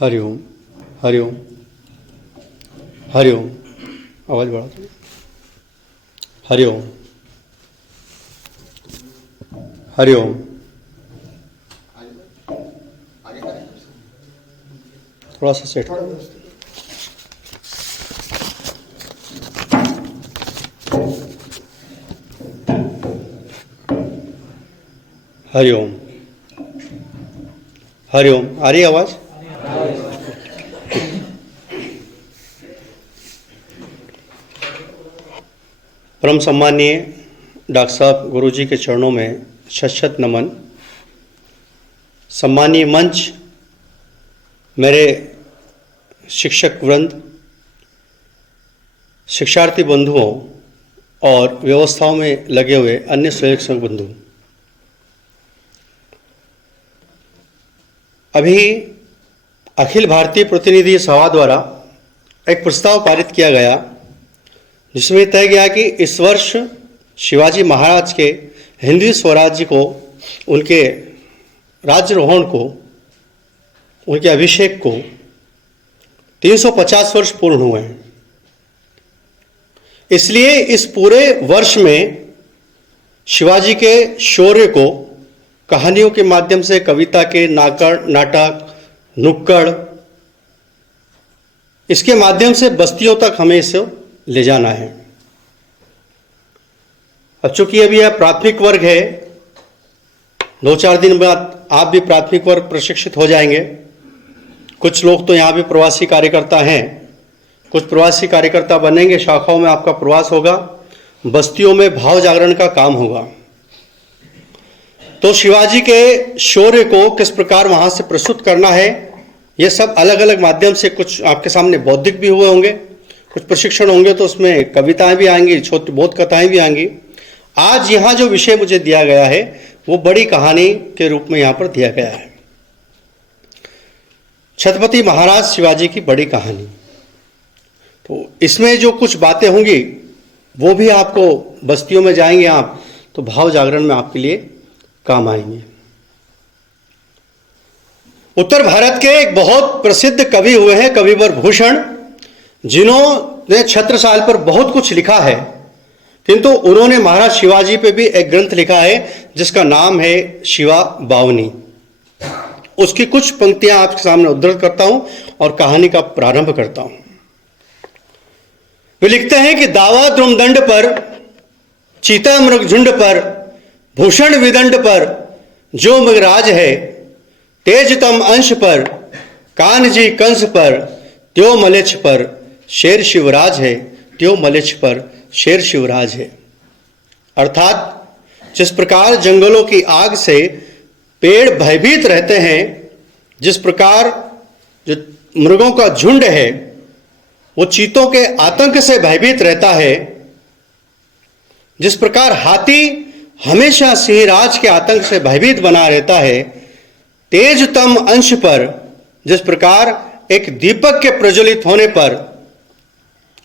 हरिओम हरिओम हरिओम। आवाज़ बढ़ा दो। हरिओम हरिओम। थोड़ा सा सेट करो। हरिओम हरिओम। आ रही है आवाज़? परम सम्मानीय डॉक्टर साहब गुरुजी के चरणों में शत शत नमन। सम्मानीय मंच, मेरे शिक्षक वृंद, शिक्षार्थी बंधुओं और व्यवस्थाओं में लगे हुए अन्य स्वयंसेवक बंधु, अभी अखिल भारतीय प्रतिनिधि सभा द्वारा एक प्रस्ताव पारित किया गया जिसमें तय गया कि इस वर्ष शिवाजी महाराज के हिंदवी स्वराज्य को, उनके राज्यारोहण को, उनके अभिषेक को 350 वर्ष पूर्ण हुए हैं। इसलिए इस पूरे वर्ष में शिवाजी के शौर्य को कहानियों के माध्यम से, कविता के, नाटक, नुक्कड़, इसके माध्यम से बस्तियों तक हमें इसे ले जाना है। अब चूंकि अभी यह प्राथमिक वर्ग है, 2-4 दिन बाद आप भी प्राथमिक वर्ग प्रशिक्षित हो जाएंगे। कुछ लोग तो यहाँ भी प्रवासी कार्यकर्ता हैं, कुछ प्रवासी कार्यकर्ता बनेंगे, शाखाओं में आपका प्रवास होगा, बस्तियों में भाव जागरण का काम होगा। तो शिवाजी के शौर्य को किस प्रकार वहां से प्रस्तुत करना है, यह सब अलग अलग माध्यम से, कुछ आपके सामने बौद्धिक भी हुए होंगे, कुछ प्रशिक्षण होंगे, तो उसमें कविताएं भी आएंगी, छोटी बहुत कथाएं भी आएंगी। आज यहाँ जो विषय मुझे दिया गया है वो बड़ी कहानी के रूप में यहाँ पर दिया गया है, छत्रपति महाराज शिवाजी की बड़ी कहानी। तो इसमें जो कुछ बातें होंगी वो भी आपको, बस्तियों में जाएंगे आप तो भाव जागरण में आपके लिए काम आएंगे। उत्तर भारत के एक बहुत प्रसिद्ध कवि हुए हैं कविवर भूषण, जिन्होंने छत्रसाल पर बहुत कुछ लिखा है, किंतु उन्होंने महाराज शिवाजी पे भी एक ग्रंथ लिखा है जिसका नाम है शिवा बावनी। उसकी कुछ पंक्तियां आपके सामने उद्धृत करता हूं और कहानी का प्रारंभ करता हूं। वे लिखते हैं कि दावा द्रुमदंड पर, चीता मृग झुंड पर, भूषण विदंड पर जो मृगराज है, तेजतम अंश पर, कान्हजी कंस पर, त्यो मलेच्छ पर शेर शिवराज है, त्यो मलेच्छ पर शेर शिवराज है। अर्थात जिस प्रकार जंगलों की आग से पेड़ भयभीत रहते हैं, जिस प्रकार जो मृगों का झुंड है वो चीतों के आतंक से भयभीत रहता है, जिस प्रकार हाथी हमेशा सिंहराज के आतंक से भयभीत बना रहता है, तेजतम अंश पर जिस प्रकार एक दीपक के प्रज्वलित होने पर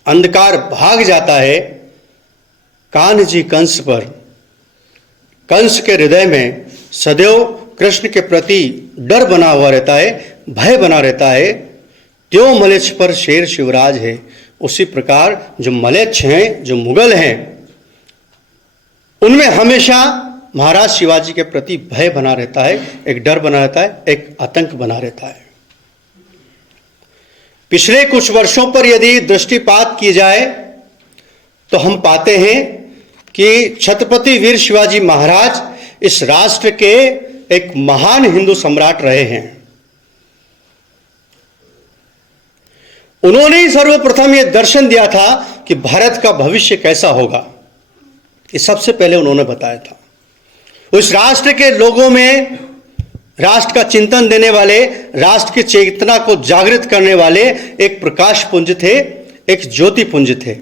अंधकार भाग जाता है, कान्हजी कंस पर, कंस के हृदय में सदैव कृष्ण के प्रति डर बना हुआ रहता है, भय बना रहता है, त्यो मलेच्छ पर शेर शिवराज है। उसी प्रकार जो मलेच्छ हैं, जो मुगल हैं, उनमें हमेशा महाराज शिवाजी के प्रति भय बना रहता है, एक डर बना रहता है, एक आतंक बना रहता है। पिछले कुछ वर्षों पर यदि दृष्टिपात की जाए तो हम पाते हैं कि छत्रपति वीर शिवाजी महाराज इस राष्ट्र के एक महान हिंदू सम्राट रहे हैं। उन्होंने ही सर्वप्रथम यह दर्शन दिया था कि भारत का भविष्य कैसा होगा, ये सबसे पहले उन्होंने बताया था। उस राष्ट्र के लोगों में राष्ट्र का चिंतन देने वाले, राष्ट्र की चेतना को जागृत करने वाले एक प्रकाश पुंज थे, एक ज्योति पुंज थे।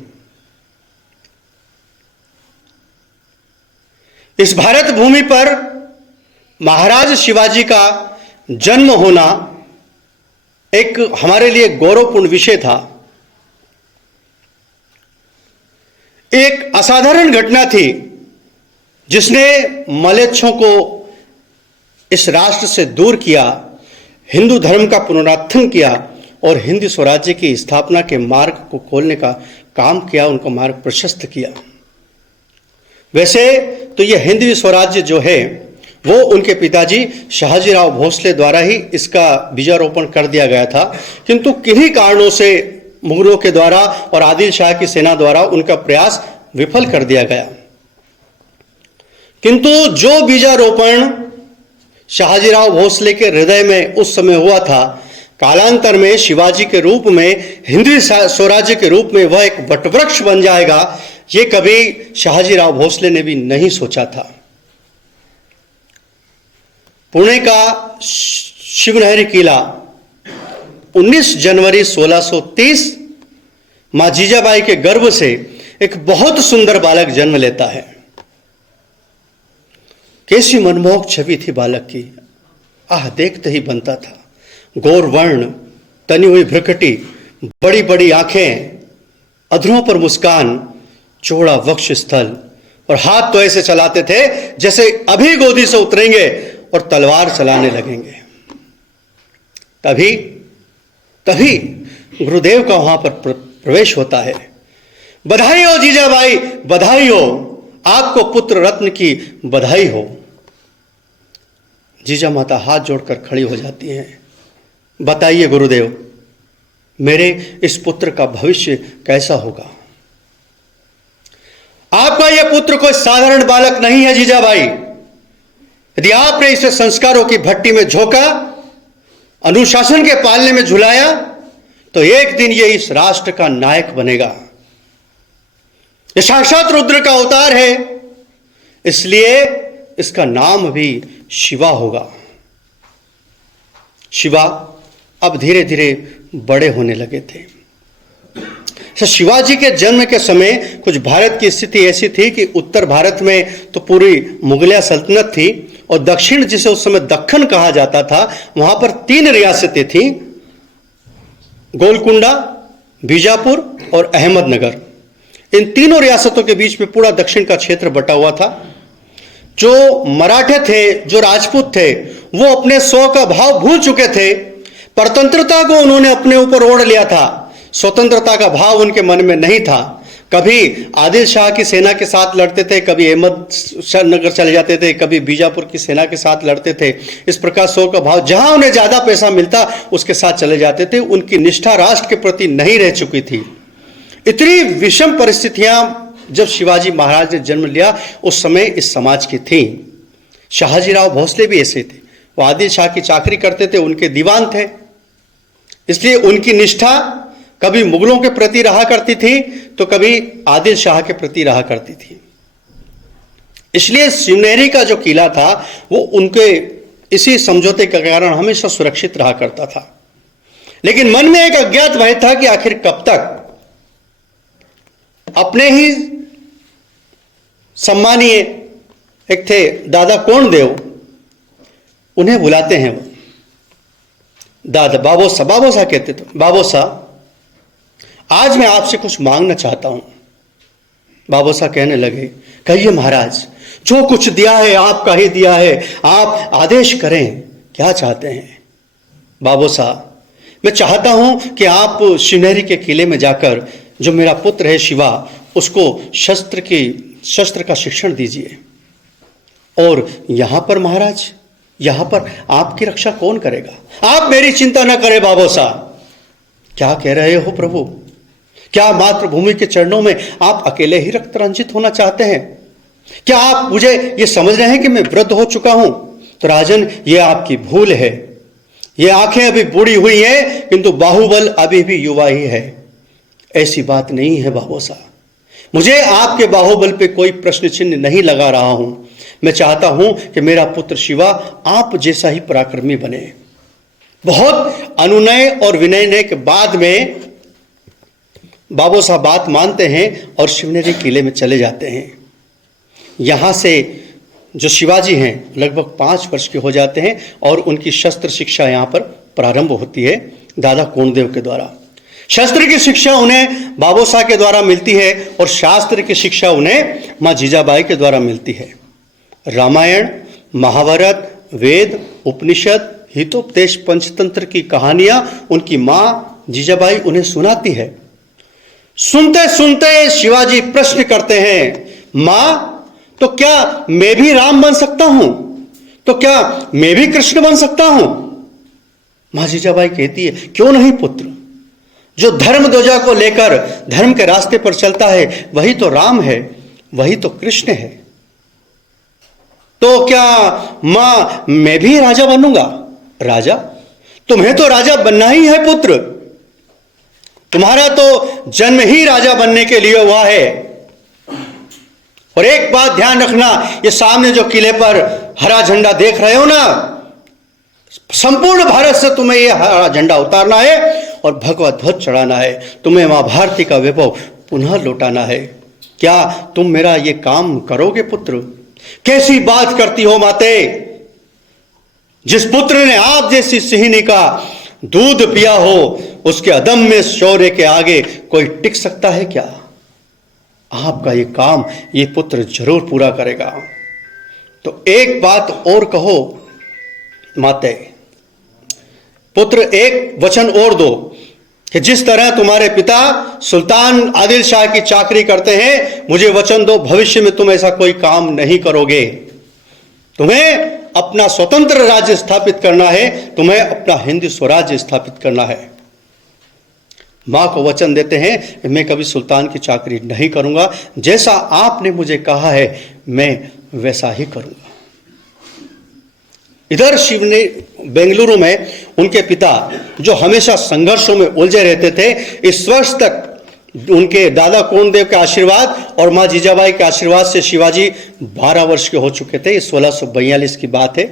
इस भारत भूमि पर महाराज शिवाजी का जन्म होना एक हमारे लिए गौरवपूर्ण विषय था। एक असाधारण घटना थी जिसने मलेच्छों को इस राष्ट्र से दूर किया, हिंदू धर्म का पुनरुत्थान किया और हिंदू स्वराज्य की स्थापना के मार्ग को खोलने का काम किया, उनको मार्ग प्रशस्त किया। वैसे तो यह हिंदवी स्वराज्य जो है वो उनके पिताजी शहाजीराव भोसले द्वारा ही इसका बीजारोपण कर दिया गया था, किंतु किन्हीं कारणों से मुगलों के द्वारा और आदिल शाह की सेना द्वारा उनका प्रयास विफल कर दिया गया। किंतु जो बीजारोपण शहाजीराव भोसले के हृदय में उस समय हुआ था, कालांतर में शिवाजी के रूप में, हिंदवी स्वराज्य के रूप में वह एक वटवृक्ष बन जाएगा, ये कभी शहाजीराव भोसले ने भी नहीं सोचा था। पुणे का शिवनहरी किला 19 जनवरी 1630 मां जीजाबाई के गर्भ से एक बहुत सुंदर बालक जन्म लेता है। कैसी मनमोहक छवि थी बालक की, आह देखते ही बनता था। गौर वर्ण, तनी हुई भ्रुकुटी, बड़ी बड़ी आंखें, अधरों पर मुस्कान, चौड़ा वक्ष स्थल, और हाथ तो ऐसे चलाते थे जैसे अभी गोदी से उतरेंगे और तलवार चलाने लगेंगे। तभी तभी गुरुदेव का वहां पर प्रवेश होता है। बधाई हो जीजाबाई, बधाई हो, आपको पुत्र रत्न की बधाई हो। जीजा माता हाथ जोड़कर खड़ी हो जाती हैं। बताइए गुरुदेव, मेरे इस पुत्र का भविष्य कैसा होगा? आपका यह पुत्र कोई साधारण बालक नहीं है जीजाबाई। यदि आपने इसे संस्कारों की भट्टी में झोंका, अनुशासन के पालने में झुलाया, तो एक दिन यह इस राष्ट्र का नायक बनेगा। यह साक्षात रुद्र का अवतार है, इसलिए इसका नाम भी शिवा होगा। शिवा अब धीरे धीरे बड़े होने लगे थे। शिवाजी के जन्म के समय कुछ भारत की स्थिति ऐसी थी कि उत्तर भारत में तो पूरी मुगलिया सल्तनत थी, और दक्षिण, जिसे उस समय दक्खन कहा जाता था, वहां पर 3 रियासतें थीं, गोलकुंडा, बीजापुर और अहमदनगर। इन तीनों रियासतों के बीच में पूरा दक्षिण का क्षेत्र बटा हुआ था। जो मराठे थे, जो राजपूत थे, वो अपने स्व का भाव भूल चुके थे। परतंत्रता को उन्होंने अपने ऊपर ओढ़ लिया था, स्वतंत्रता का भाव उनके मन में नहीं था। कभी आदिल शाह की सेना के साथ लड़ते थे, कभी अहमदनगर चले जाते थे, कभी बीजापुर की सेना के साथ लड़ते थे। इस प्रकार स्व का भाव, जहां उन्हें ज्यादा पैसा मिलता उसके साथ चले जाते थे। उनकी निष्ठा राष्ट्र के प्रति नहीं रह चुकी थी। इतनी विषम परिस्थितियां जब शिवाजी महाराज ने जन्म लिया उस समय इस समाज की थी। शहाजीराव भोसले भी ऐसे थे, वो आदिल शाह की चाकरी करते थे, उनके दीवान थे, इसलिए उनकी निष्ठा कभी मुगलों के प्रति रहा करती थी तो कभी आदिल शाह के प्रति रहा करती थी। इसलिए शिवनेरी का जो किला था वो उनके इसी समझौते के कारण हमेशा सुरक्षित रहा करता था। लेकिन मन में एक अज्ञात भय था कि आखिर कब तक अपने ही सम्मानीय एक थे दादा कोंडदेव, उन्हें बुलाते हैं वो दादा, बाबोसा कहते थे, बाबोसा आज मैं आपसे कुछ मांगना चाहता हूं। बाबोसा कहने लगे, कहिए महाराज, जो कुछ दिया है आपका ही दिया है, आप आदेश करें, क्या चाहते हैं? बाबोसा, मैं चाहता हूं कि आप शिवनेरी के किले में जाकर जो मेरा पुत्र है शिवा, उसको शस्त्र का शिक्षण दीजिए। और यहां पर महाराज, यहां पर आपकी रक्षा कौन करेगा? आप मेरी चिंता न करें बाबोसा। क्या कह रहे हो प्रभु? क्या मातृभूमि के चरणों में आप अकेले ही रक्त रंजित होना चाहते हैं? क्या आप मुझे ये समझ रहे हैं कि मैं वृद्ध हो चुका हूं? तो राजन, ये आपकी भूल है। ये आंखें अभी बूढ़ी हुई हैं, किंतु बाहुबल अभी भी युवा ही है। ऐसी बात नहीं है बाबोसा। मुझे आपके बाहुबल पे कोई प्रश्न चिन्ह नहीं लगा रहा हूं। मैं चाहता हूं कि मेरा पुत्र शिवा आप जैसा ही पराक्रमी बने। बहुत अनुनय और विनय के बाद में बाबोसा बात मानते हैं और शिवनेरी किले में चले जाते हैं। यहां से जो शिवाजी हैं लगभग 5 वर्ष के हो जाते हैं और उनकी शस्त्र शिक्षा यहां पर प्रारंभ होती है दादा कोंडदेव के द्वारा। शस्त्र की शिक्षा उन्हें बाबोसा के द्वारा मिलती है और शास्त्र की शिक्षा उन्हें मां जीजाबाई के द्वारा मिलती है। रामायण, महाभारत, वेद, उपनिषद, हितोपदेश पंचतंत्र की कहानियां उनकी मां जीजाबाई उन्हें सुनाती है। सुनते सुनते शिवाजी प्रश्न करते हैं, मां तो क्या मैं भी राम बन सकता हूं? तो क्या मैं भी कृष्ण बन सकता हूं? मां जीजाबाई कहती है, क्यों नहीं पुत्र, जो धर्म ध्वजा को लेकर धर्म के रास्ते पर चलता है वही तो राम है, वही तो कृष्ण है। तो क्या मां मैं भी राजा बनूंगा? राजा? तुम्हें तो राजा बनना ही है पुत्र, तुम्हारा तो जन्म ही राजा बनने के लिए हुआ है। और एक बात ध्यान रखना, ये सामने जो किले पर हरा झंडा देख रहे हो ना, संपूर्ण भारत से तुम्हें यह हरा झंडा उतारना है और भगवत ध्वज चढ़ाना है। तुम्हें मां भारती का वैभव पुनः लौटाना है। क्या तुम मेरा यह काम करोगे पुत्र? कैसी बात करती हो माते, जिस पुत्र ने आप जैसी सिंहनी का दूध पिया हो उसके अदम्य शौर्य के आगे कोई टिक सकता है क्या? आपका ये काम ये पुत्र जरूर पूरा करेगा। तो एक बात और कहो माते, पुत्र एक वचन और दो कि जिस तरह तुम्हारे पिता सुल्तान आदिल शाह की चाकरी करते हैं, मुझे वचन दो भविष्य में तुम ऐसा कोई काम नहीं करोगे। तुम्हें अपना स्वतंत्र राज्य स्थापित करना है, तुम्हें अपना हिंदू स्वराज्य स्थापित करना है। मां को वचन देते हैं कि मैं कभी सुल्तान की चाकरी नहीं करूंगा, जैसा आपने मुझे कहा है मैं वैसा ही करूंगा। इधर शिव ने बेंगलुरु में उनके पिता जो हमेशा संघर्षों में उलझे रहते थे, इस वर्ष तक उनके दादा कोंडदेव के आशीर्वाद और मां जीजाबाई के आशीर्वाद से शिवाजी 12 वर्ष के हो चुके थे। 1642 की बात है।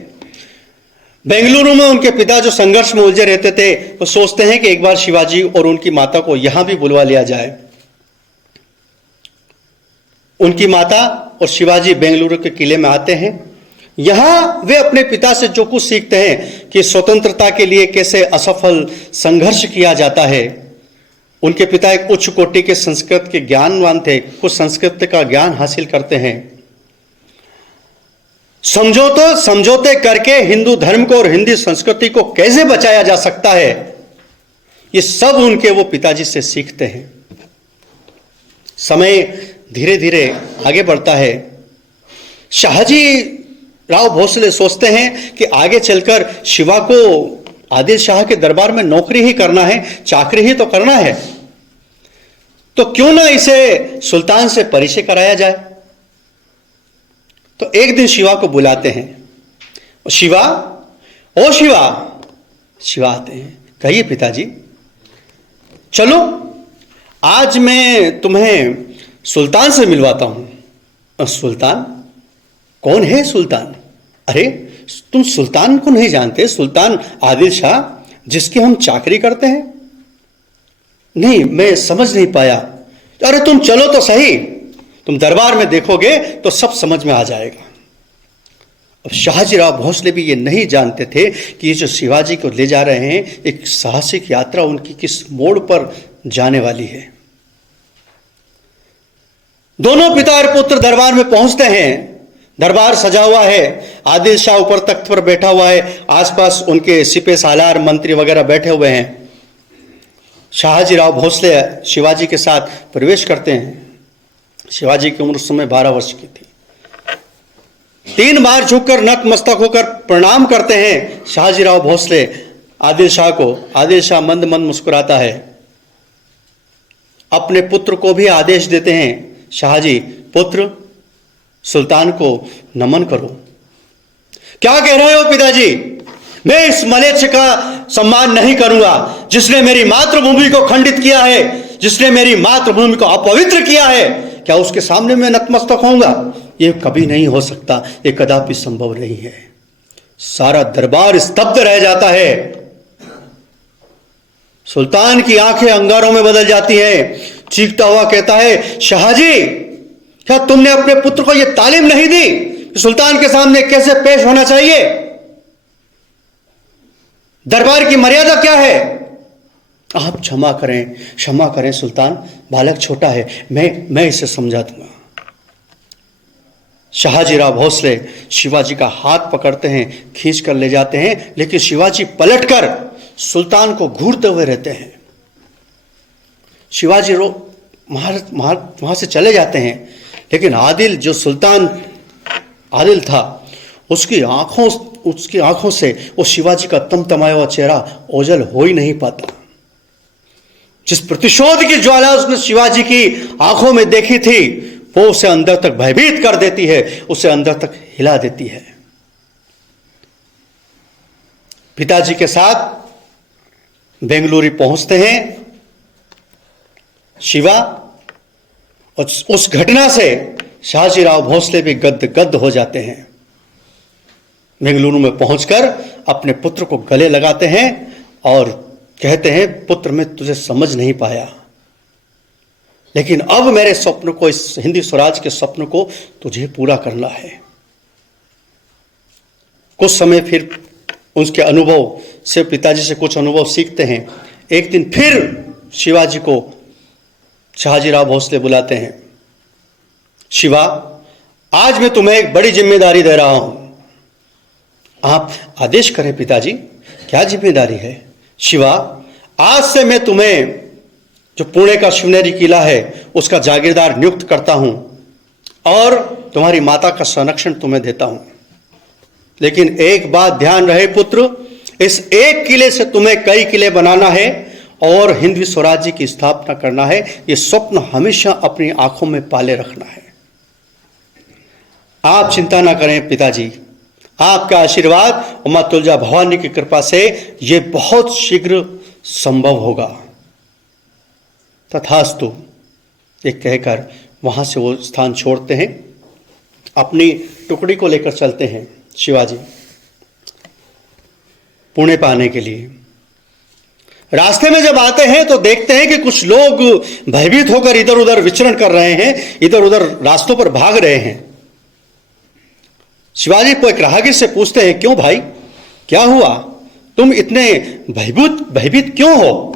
बेंगलुरु में उनके पिता जो संघर्ष में उलझे रहते थे, वो सोचते हैं कि एक बार शिवाजी और उनकी माता को यहां भी बुलवा लिया जाए। उनकी माता और शिवाजी बेंगलुरु के किले में आते हैं। यहां वे अपने पिता से जो कुछ सीखते हैं कि स्वतंत्रता के लिए कैसे असफल संघर्ष किया जाता है। उनके पिता एक उच्च कोटि के संस्कृत के ज्ञानवान थे, कुछ संस्कृत का ज्ञान हासिल करते हैं। समझौते करके हिंदू धर्म को और हिंदी संस्कृति को कैसे बचाया जा सकता है, ये सब उनके वो पिताजी से सीखते हैं। समय धीरे धीरे आगे बढ़ता है। शाहजी राव भोसले सोचते हैं कि आगे चलकर शिवा को आदिल शाह के दरबार में नौकरी ही करना है, चाकरी ही तो करना है, तो क्यों ना इसे सुल्तान से परिचय कराया जाए। तो एक दिन शिवा को बुलाते हैं। शिवा, ओ शिवा। शिवा आते हैं, कहिए पिताजी। चलो आज मैं तुम्हें सुल्तान से मिलवाता हूं। सुल्तान? कौन है सुल्तान? अरे तुम सुल्तान को नहीं जानते? सुल्तान आदिल शाह, जिसकी हम चाकरी करते हैं। नहीं, मैं समझ नहीं पाया। अरे तुम चलो तो सही, तुम दरबार में देखोगे तो सब समझ में आ जाएगा। अब शाहजीराव भोसले भी ये नहीं जानते थे कि ये जो शिवाजी को ले जा रहे हैं, एक साहसिक यात्रा उनकी किस मोड़ पर जाने वाली है। दोनों पिता और पुत्र दरबार में पहुंचते हैं। दरबार सजा हुआ है। आदिल शाह ऊपर तख्त पर बैठा हुआ है, आसपास उनके सिपे सालार मंत्री वगैरह बैठे हुए हैं। शाहजीराव भोसले शिवाजी के साथ प्रवेश करते हैं। शिवाजी की उम्र उस समय 12 वर्ष की थी। 3 बार झुककर नतमस्तक होकर प्रणाम करते हैं शाहजीराव भोसले आदिल शाह को। आदिल शाह मंद मंद मुस्कुराता है। अपने पुत्र को भी आदेश देते हैं, शाहजी पुत्र सुल्तान को नमन करो। क्या कह रहे हो पिताजी? मैं इस मलेच्छ का सम्मान नहीं करूंगा जिसने मेरी मातृभूमि को खंडित किया है, जिसने मेरी मातृभूमि को अपवित्र किया है। क्या उसके सामने मैं नतमस्तक होऊंगा? यह कभी नहीं हो सकता, यह कदापि संभव नहीं है। सारा दरबार स्तब्ध रह जाता है। सुल्तान की आंखें अंगारों में बदल जाती हैं। चीखता हुआ कहता है, शाहजी, क्या तुमने अपने पुत्र को यह तालीम नहीं दी कि सुल्तान के सामने कैसे पेश होना चाहिए? दरबार की मर्यादा क्या है? आप क्षमा करें सुल्तान, बालक छोटा है, मैं इसे समझा दूंगा। शहाजीराव भोसले शिवाजी का हाथ पकड़ते हैं, खींच कर ले जाते हैं, लेकिन शिवाजी पलटकर सुल्तान को घूरते हुए रहते हैं। शिवाजी वहां से चले जाते हैं, लेकिन आदिल, जो सुल्तान आदिल था, उसकी आंखों से वो शिवाजी का तमतमाया हुआ चेहरा ओझल हो ही नहीं पाता। जिस प्रतिशोध की ज्वाला उसने शिवाजी की आंखों में देखी थी, वो उसे अंदर तक भयभीत कर देती है, उसे अंदर तक हिला देती है। पिताजी के साथ बेंगलुरु पहुंचते हैं शिवा, और उस घटना से शहाजीराव भोसले भी गद हो जाते हैं। बेंगलुरु में पहुंचकर अपने पुत्र को गले लगाते हैं और कहते हैं, पुत्र मैं तुझे समझ नहीं पाया, लेकिन अब मेरे स्वप्न को, इस हिंदी स्वराज के स्वप्न को तुझे पूरा करना है। कुछ समय फिर उसके अनुभव से, पिताजी से कुछ अनुभव सीखते हैं। एक दिन फिर शिवाजी को शहाजीराव भोसले बुलाते हैं। शिवा, आज मैं तुम्हें एक बड़ी जिम्मेदारी दे रहा हूं, आप आदेश करें पिताजी। क्या जिम्मेदारी है? शिवा, आज से मैं तुम्हें जो पुणे का शिवनेरी किला है उसका जागीरदार नियुक्त करता हूं और तुम्हारी माता का संरक्षण तुम्हें देता हूं। लेकिन एक बात ध्यान रहे पुत्र, इस एक किले से तुम्हें कई किले बनाना है और हिंदवी स्वराज्य की स्थापना करना है। यह स्वप्न हमेशा अपनी आंखों में पाले रखना है। आप चिंता ना करें पिताजी, आपका आशीर्वाद और मां तुलजा भवानी की कृपा से यह बहुत शीघ्र संभव होगा। तथास्तु, ये कहकर वहां से वो स्थान छोड़ते हैं, अपनी टुकड़ी को लेकर चलते हैं शिवाजी पुणे पाने के लिए। रास्ते में जब आते हैं तो देखते हैं कि कुछ लोग भयभीत होकर इधर उधर विचरण कर रहे हैं, इधर उधर रास्तों पर भाग रहे हैं। शिवाजी को एक राहगीर से पूछते हैं, क्यों भाई, क्या हुआ, तुम इतने भयभीत क्यों हो?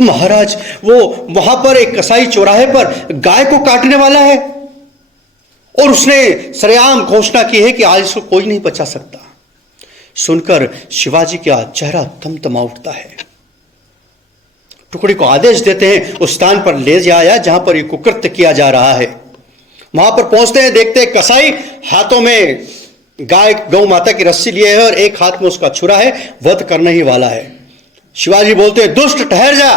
महाराज, वो वहां पर एक कसाई चौराहे पर गाय को काटने वाला है और उसने सरेआम घोषणा की है कि आज इसको कोई नहीं बचा सकता। सुनकर शिवाजी का चेहरा तमतमा उठता है। टुकड़ी को आदेश देते हैं उस स्थान पर ले जाया जहां पर यह कुकृत्य किया जा रहा है। वहां पर पहुंचते हैं, देखते हैं कसाई हाथों में गाय गौ माता की रस्सी लिए है और एक हाथ में उसका छुरा है, वध करने ही वाला है। शिवाजी बोलते हैं, दुष्ट ठहर जा,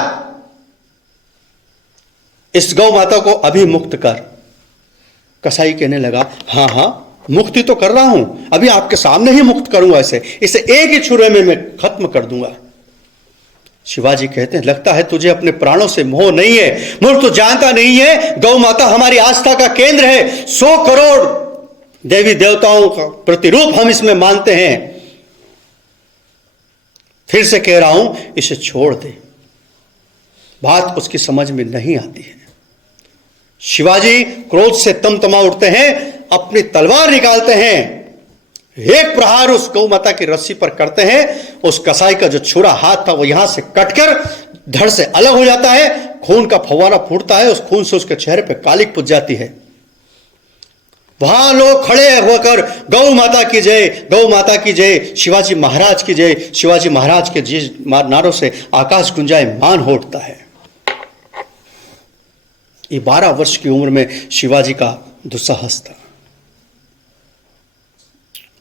इस गौ माता को अभी मुक्त कर। कसाई कहने लगा, हाँ हाँ मुक्ति तो कर रहा हूं, अभी आपके सामने ही मुक्त करूंगा, इसे एक ही छुरे में मैं खत्म कर दूंगा। शिवाजी कहते हैं, लगता है तुझे अपने प्राणों से मोह नहीं है। मूर्ख तो जानता नहीं है गौ माता हमारी आस्था का केंद्र है। 100 करोड़ देवी देवताओं का प्रतिरूप हम इसमें मानते हैं। फिर से कह रहा हूं, इसे छोड़ दे। बात उसकी समझ में नहीं आती है। शिवाजी क्रोध से तमतमा उठते हैं, अपनी तलवार निकालते हैं, एक प्रहार उस गौ माता की रस्सी पर करते हैं। उस कसाई का जो छुरा हाथ था वो यहां से कटकर धड़ से अलग हो जाता है, खून का फव्वारा फूटता है, उस खून से उसके चेहरे पर कालिक पुज जाती है। वहां लोग खड़े होकर गौ माता की जय, गौ माता की जय, शिवाजी महाराज की जय, शिवाजी महाराज के जय नारों से आकाश गुंजायमान हो उठता है। ये 12 वर्ष की उम्र में शिवाजी का दुस्साहस था।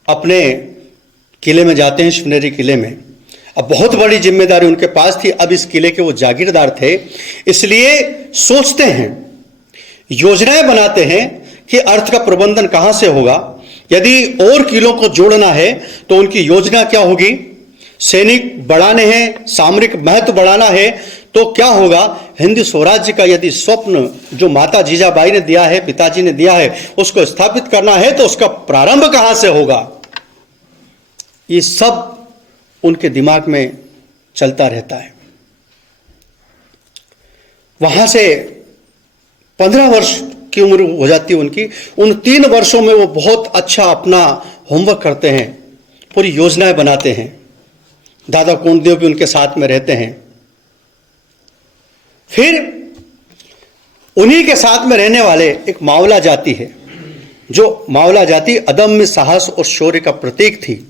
अपने किले में जाते हैं, शिवनेरी किले में। अब बहुत बड़ी जिम्मेदारी उनके पास थी। अब इस किले के वो जागीरदार थे, इसलिए सोचते हैं, योजनाएं बनाते हैं कि अर्थ का प्रबंधन कहां से होगा। यदि और किलों को जोड़ना है तो उनकी योजना क्या होगी। सैनिक बढ़ाने हैं, सामरिक महत्व बढ़ाना है तो क्या होगा। हिंदी स्वराज्य का यदि स्वप्न जो माता जीजाबाई ने दिया है, पिताजी ने दिया है, उसको स्थापित करना है तो उसका प्रारंभ कहां से होगा। ये सब उनके दिमाग में चलता रहता है। वहां से 15 वर्ष की उम्र हो जाती है उनकी। उन 3 वर्षों में वो बहुत अच्छा अपना होमवर्क करते हैं, पूरी योजनाएं बनाते हैं। दादा कोंडदेव भी उनके साथ में रहते हैं। फिर उन्हीं के साथ में रहने वाले एक मावला जाति है, जो मावला जाति अदम्य साहस और शौर्य का प्रतीक थी,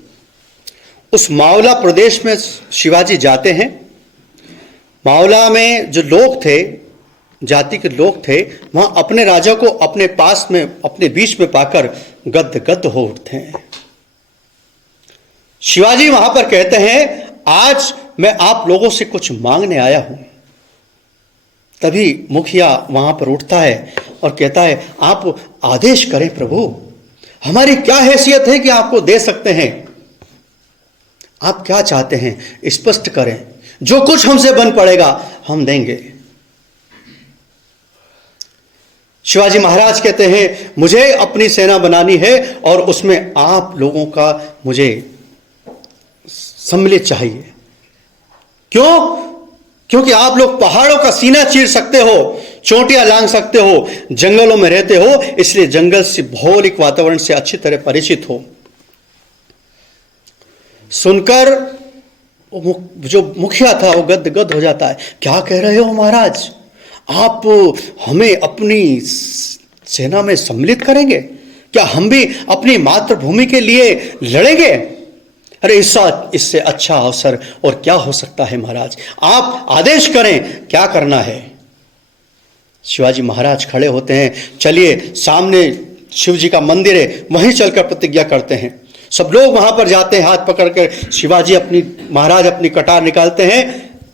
उस मावला प्रदेश में शिवाजी जाते हैं। मावला में जो लोग थे, जाति के लोग थे, वहां अपने राजा को अपने पास में, अपने बीच में पाकर गद गद हो उठते हैं। शिवाजी वहां पर कहते हैं, आज मैं आप लोगों से कुछ मांगने आया हूं। तभी मुखिया वहां पर उठता है और कहता है, आप आदेश करें प्रभु, हमारी क्या हैसियत है कि आपको दे सकते हैं। आप क्या चाहते हैं स्पष्ट करें, जो कुछ हमसे बन पड़ेगा हम देंगे। शिवाजी महाराज कहते हैं, मुझे अपनी सेना बनानी है और उसमें आप लोगों का मुझे सम्मिलित चाहिए। क्यों? क्योंकि आप लोग पहाड़ों का सीना चीर सकते हो, चोटियां लांघ सकते हो, जंगलों में रहते हो, इसलिए जंगल से, भौगोलिक वातावरण से अच्छी तरह परिचित हो। सुनकर जो मुखिया था वो गद गद हो जाता है। क्या कह रहे हो महाराज, आप हमें अपनी सेना में सम्मिलित करेंगे? क्या हम भी अपनी मातृभूमि के लिए लड़ेंगे? अरे इससे अच्छा अवसर और क्या हो सकता है महाराज, आप आदेश करें, क्या करना है। शिवाजी महाराज खड़े होते हैं, चलिए सामने शिव जी का मंदिर है, वहीं चलकर प्रतिज्ञा करते हैं। सब लोग वहां पर जाते हैं, हाथ पकड़कर शिवाजी महाराज अपनी कटार निकालते हैं,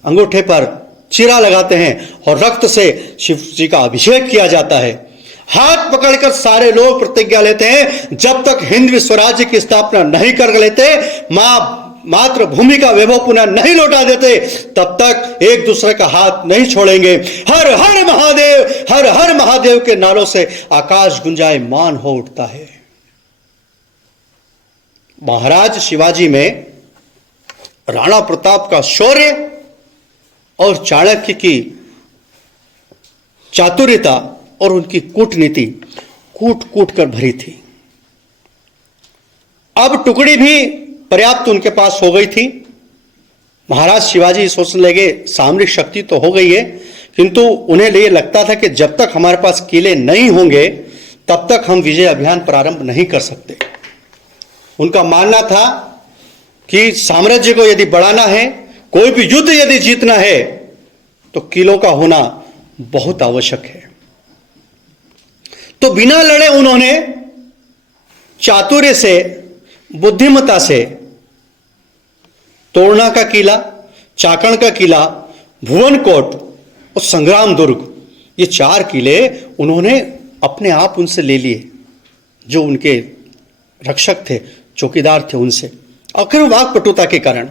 अंगूठे पर चीरा लगाते हैं और रक्त से शिव जी का अभिषेक किया जाता है। हाथ पकड़कर सारे लोग प्रतिज्ञा लेते हैं, जब तक हिंद स्वराज्य की स्थापना नहीं कर लेते, मातृभूमि का वैभव पुनः नहीं लौटा देते, तब तक एक दूसरे का हाथ नहीं छोड़ेंगे। हर हर महादेव, हर हर महादेव के नारों से आकाश गुंजायमान हो उठता है। महाराज शिवाजी में राणा प्रताप का शौर्य और चाणक्य की चातुर्यता और उनकी कूटनीति कूट कूट कर भरी थी। अब टुकड़ी भी पर्याप्त उनके पास हो गई थी। महाराज शिवाजी सोचने लगे, सामरिक शक्ति तो हो गई है, किंतु उन्हें ये लगता था कि जब तक हमारे पास किले नहीं होंगे तब तक हम विजय अभियान प्रारंभ नहीं कर सकते। उनका मानना था कि साम्राज्य को यदि बढ़ाना है, कोई भी युद्ध यदि जीतना है, तो किलों का होना बहुत आवश्यक है। तो बिना लड़े उन्होंने चातुर्य से, बुद्धिमत्ता से तोड़ना का किला, चाकण का किला, भुवनकोट और संग्राम दुर्ग, ये 4 किले उन्होंने अपने आप उनसे ले लिए, जो उनके रक्षक थे, चौकीदार थे उनसे, आखिर वाकपटुता के कारण।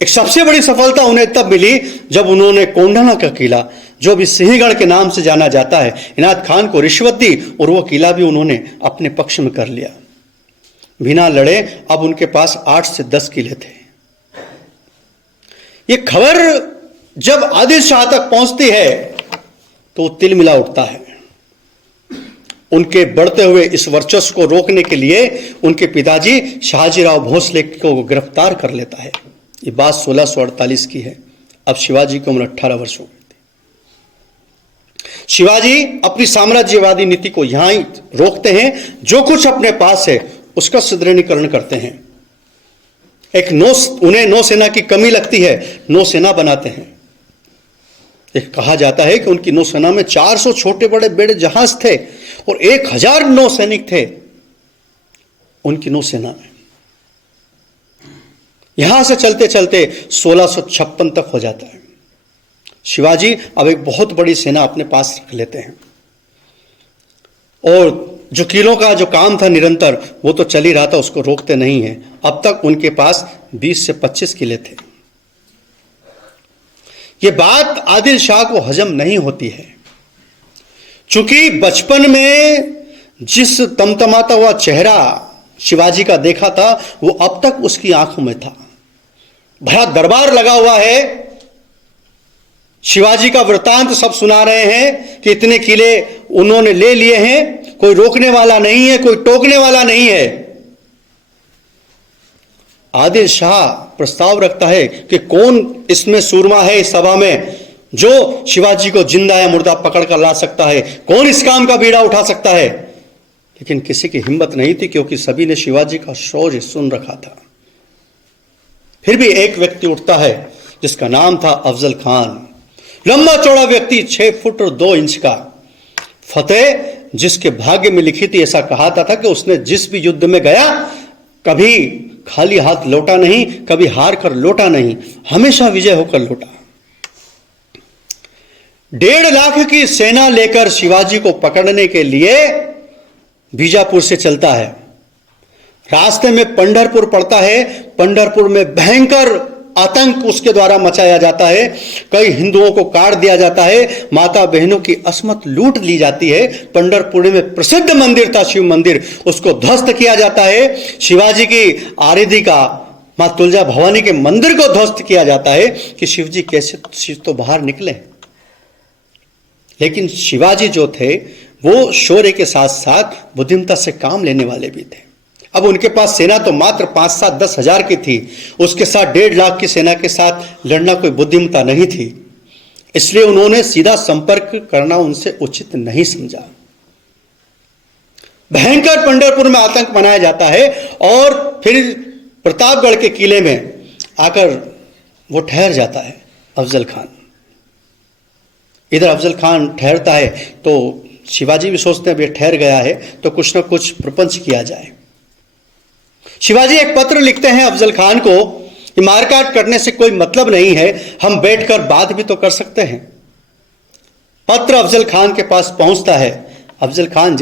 एक सबसे बड़ी सफलता उन्हें तब मिली जब उन्होंने कोंडाना का किला, जो भी सिंहगढ़ के नाम से जाना जाता है, इनायत खान को रिश्वत दी और वो किला भी उन्होंने अपने पक्ष में कर लिया। बिना लड़े अब उनके पास 8 से 10 किले थे। ये खबर जब आदिल शाह तक पहुंचती है तो तिलमिला उठता है। उनके बढ़ते हुए इस वर्चस्व को रोकने के लिए उनके पिताजी शहाजीराव भोसले को गिरफ्तार कर लेता है। ये बात 1648 की है। अब शिवाजी की उम्र 18 वर्ष हो गई थी। शिवाजी अपनी साम्राज्यवादी नीति को यहां ही रोकते हैं। जो कुछ अपने पास है उसका सुदृढ़ीकरण करते हैं। उन्हें नौसेना की कमी लगती है, नौसेना बनाते हैं। एक कहा जाता है कि उनकी नौसेना में 400 छोटे बड़े बड़े जहाज थे और 1000 नौसैनिक थे उनकी नौसेना में। यहां से चलते चलते 1656 तक हो जाता है। शिवाजी अब एक बहुत बड़ी सेना अपने पास रख लेते हैं और जो किलों का जो काम था निरंतर, वो तो चल ही रहा था, उसको रोकते नहीं है। अब तक उनके पास 20 से 25 किले थे। ये बात आदिल शाह को हजम नहीं होती है, चूंकि बचपन में जिस तमतमाता हुआ चेहरा शिवाजी का देखा था वो अब तक उसकी आंखों में था। भरा दरबार लगा हुआ है, शिवाजी का वृतांत सब सुना रहे हैं कि इतने किले उन्होंने ले लिए हैं, कोई रोकने वाला नहीं है, कोई टोकने वाला नहीं है। आदिल शाह प्रस्ताव रखता है कि कौन इसमें सूरमा है इस सभा में, जो शिवाजी को जिंदा या मुर्दा पकड़ कर ला सकता है? कौन इस काम का बीड़ा उठा सकता है? लेकिन किसी की हिम्मत नहीं थी, क्योंकि सभी ने शिवाजी का शौर्य सुन रखा था। फिर भी एक व्यक्ति उठता है जिसका नाम था अफजल खान। लंबा चौड़ा व्यक्ति, 6 फुट और 2 इंच का। फतेह जिसके भाग्य में लिखी थी, ऐसा कहा था कि उसने जिस भी युद्ध में गया कभी खाली हाथ लौटा नहीं, कभी हार कर लौटा नहीं, हमेशा विजय होकर लौटा। 1.5 लाख की सेना लेकर शिवाजी को पकड़ने के लिए बीजापुर से चलता है। रास्ते में पंढरपुर पड़ता है। पंढरपुर में भयंकर आतंक उसके द्वारा मचाया जाता है। कई हिंदुओं को काट दिया जाता है, माता बहनों की अस्मत लूट ली जाती है। पंढरपुर में प्रसिद्ध मंदिर था, शिव मंदिर, उसको ध्वस्त किया जाता है। शिवाजी की आरिधी का, मां तुलजा भवानी के मंदिर को ध्वस्त किया जाता है कि शिवजी कैसे तो बाहर निकले। लेकिन शिवाजी जो थे वो शौर्य के साथ साथ बुद्धिमत्ता से काम लेने वाले भी थे। अब उनके पास सेना तो मात्र 5, 7, 10 हजार की थी, उसके साथ 1.5 लाख की सेना के साथ लड़ना कोई बुद्धिमत्ता नहीं थी। इसलिए उन्होंने सीधा संपर्क करना उनसे उचित नहीं समझा। भयंकर पंढरपुर में आतंक मनाया जाता है और फिर प्रतापगढ़ के किले में आकर वो ठहर जाता है अफजल खान। इधर अफजल खान ठहरता है तो शिवाजी भी सोचते हैं अब ये ठहर गया है तो कुछ ना कुछ प्रपंच किया जाए। शिवाजी एक पत्र लिखते हैं अफजल खान को कि मारकाट करने से कोई मतलब नहीं है, हम बैठकर बात भी तो कर सकते हैं। पत्र अफजल खान के पास पहुंचता है। अफजल खान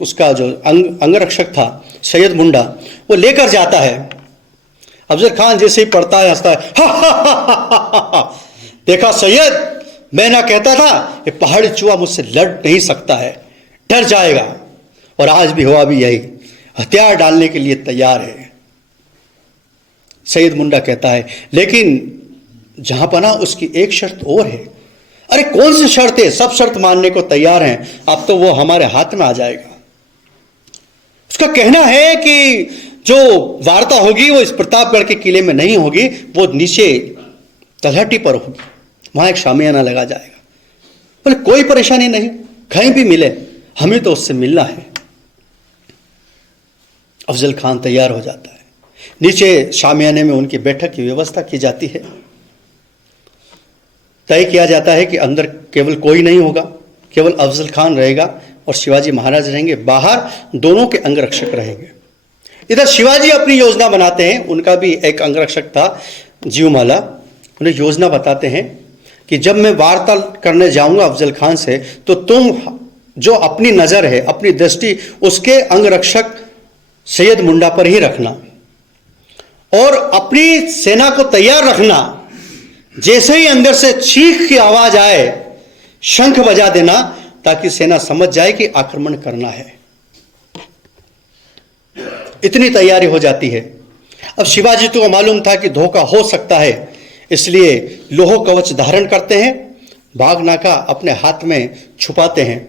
उसका जो अंगरक्षक था सैयद मुंडा, वो लेकर जाता है। अफजल खान जैसे ही पढ़ता है हंसता है, हा हा हा हा हा। देखा सैयद, मैं ना कहता था ये पहाड़ी चूहा मुझसे लड़ नहीं सकता है, डर जाएगा। और आज भी हुआ भी यही, हथियार डालने के लिए तैयार है। सैयद मुंडा कहता है लेकिन जहां पना उसकी एक शर्त और है। अरे कौन सी शर्त है? सब शर्त मानने को तैयार हैं, अब तो वो हमारे हाथ में आ जाएगा। उसका कहना है कि जो वार्ता होगी वो इस प्रतापगढ़ के किले में नहीं होगी, वो नीचे तलहटी पर होगी, वहां एक शामियाना लगा जाएगा। बोले कोई परेशानी नहीं, कहीं भी मिले, हमें तो उससे मिलना है। अफजल खान तैयार हो जाता है। नीचे शामियाने में उनकी बैठक की व्यवस्था की जाती है। तय किया जाता है कि अंदर केवल कोई नहीं होगा, केवल अफजल खान रहेगा और शिवाजी महाराज रहेंगे, बाहर दोनों के अंगरक्षक रहेंगे। इधर शिवाजी अपनी योजना बनाते हैं। उनका भी एक अंगरक्षक था जीवमाला, उन्हें योजना बताते हैं कि जब मैं वार्ता करने जाऊंगा अफजल खान से तो तुम जो अपनी नजर है, अपनी दृष्टि उसके अंगरक्षक सैयद मुंडा पर ही रखना और अपनी सेना को तैयार रखना। जैसे ही अंदर से चीख की आवाज आए, शंख बजा देना ताकि सेना समझ जाए कि आक्रमण करना है। इतनी तैयारी हो जाती है। अब शिवाजी को मालूम था कि धोखा हो सकता है, इसलिए लोह कवच धारण करते हैं, बागनाका अपने हाथ में छुपाते हैं।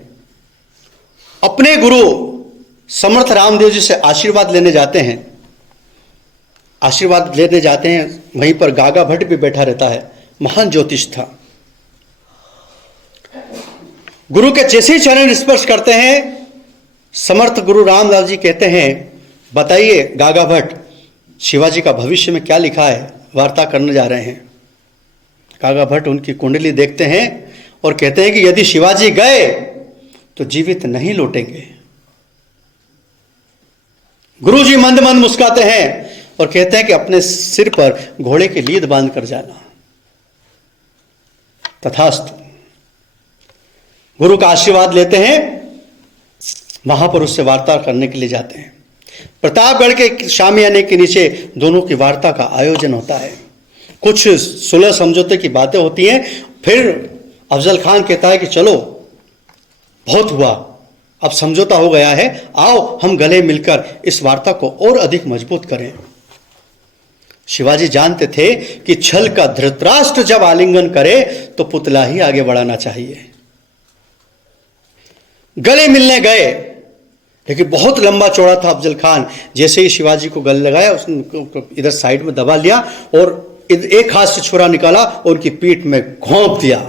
अपने गुरु समर्थ रामदेव जी से आशीर्वाद लेने जाते हैं। आशीर्वाद लेने जाते हैं, वहीं पर गागा भट्ट भी बैठा रहता है, महान ज्योतिष था। गुरु के जैसे ही चरण स्पर्श करते हैं, समर्थ गुरु रामदास जी कहते हैं बताइए गागा भट्ट, शिवाजी का भविष्य में क्या लिखा है, वार्ता करने जा रहे हैं। गागा भट्ट उनकी कुंडली देखते हैं और कहते हैं कि यदि शिवाजी गए तो जीवित नहीं लौटेंगे। गुरुजी मंद मंद मुस्काते हैं और कहते हैं कि अपने सिर पर घोड़े की लीद बांध कर जाना। तथास्तु। गुरु का आशीर्वाद लेते हैं, वहां पर उससे वार्ता करने के लिए जाते हैं। प्रतापगढ़ के शामियाने के नीचे दोनों की वार्ता का आयोजन होता है। कुछ सुलह समझौते की बातें होती हैं। फिर अफजल खान कहता है कि चलो बहुत हुआ, अब समझौता हो गया है, आओ हम गले मिलकर इस वार्ता को और अधिक मजबूत करें। शिवाजी जानते थे कि छल का धृतराष्ट्र जब आलिंगन करे तो पुतला ही आगे बढ़ाना चाहिए। गले मिलने गए, लेकिन बहुत लंबा चौड़ा था अफजल खान। जैसे ही शिवाजी को गले लगाया, उसने इधर साइड में दबा लिया और एक हाथ से छुरा निकाला और उनकी पीठ में घोंप दिया।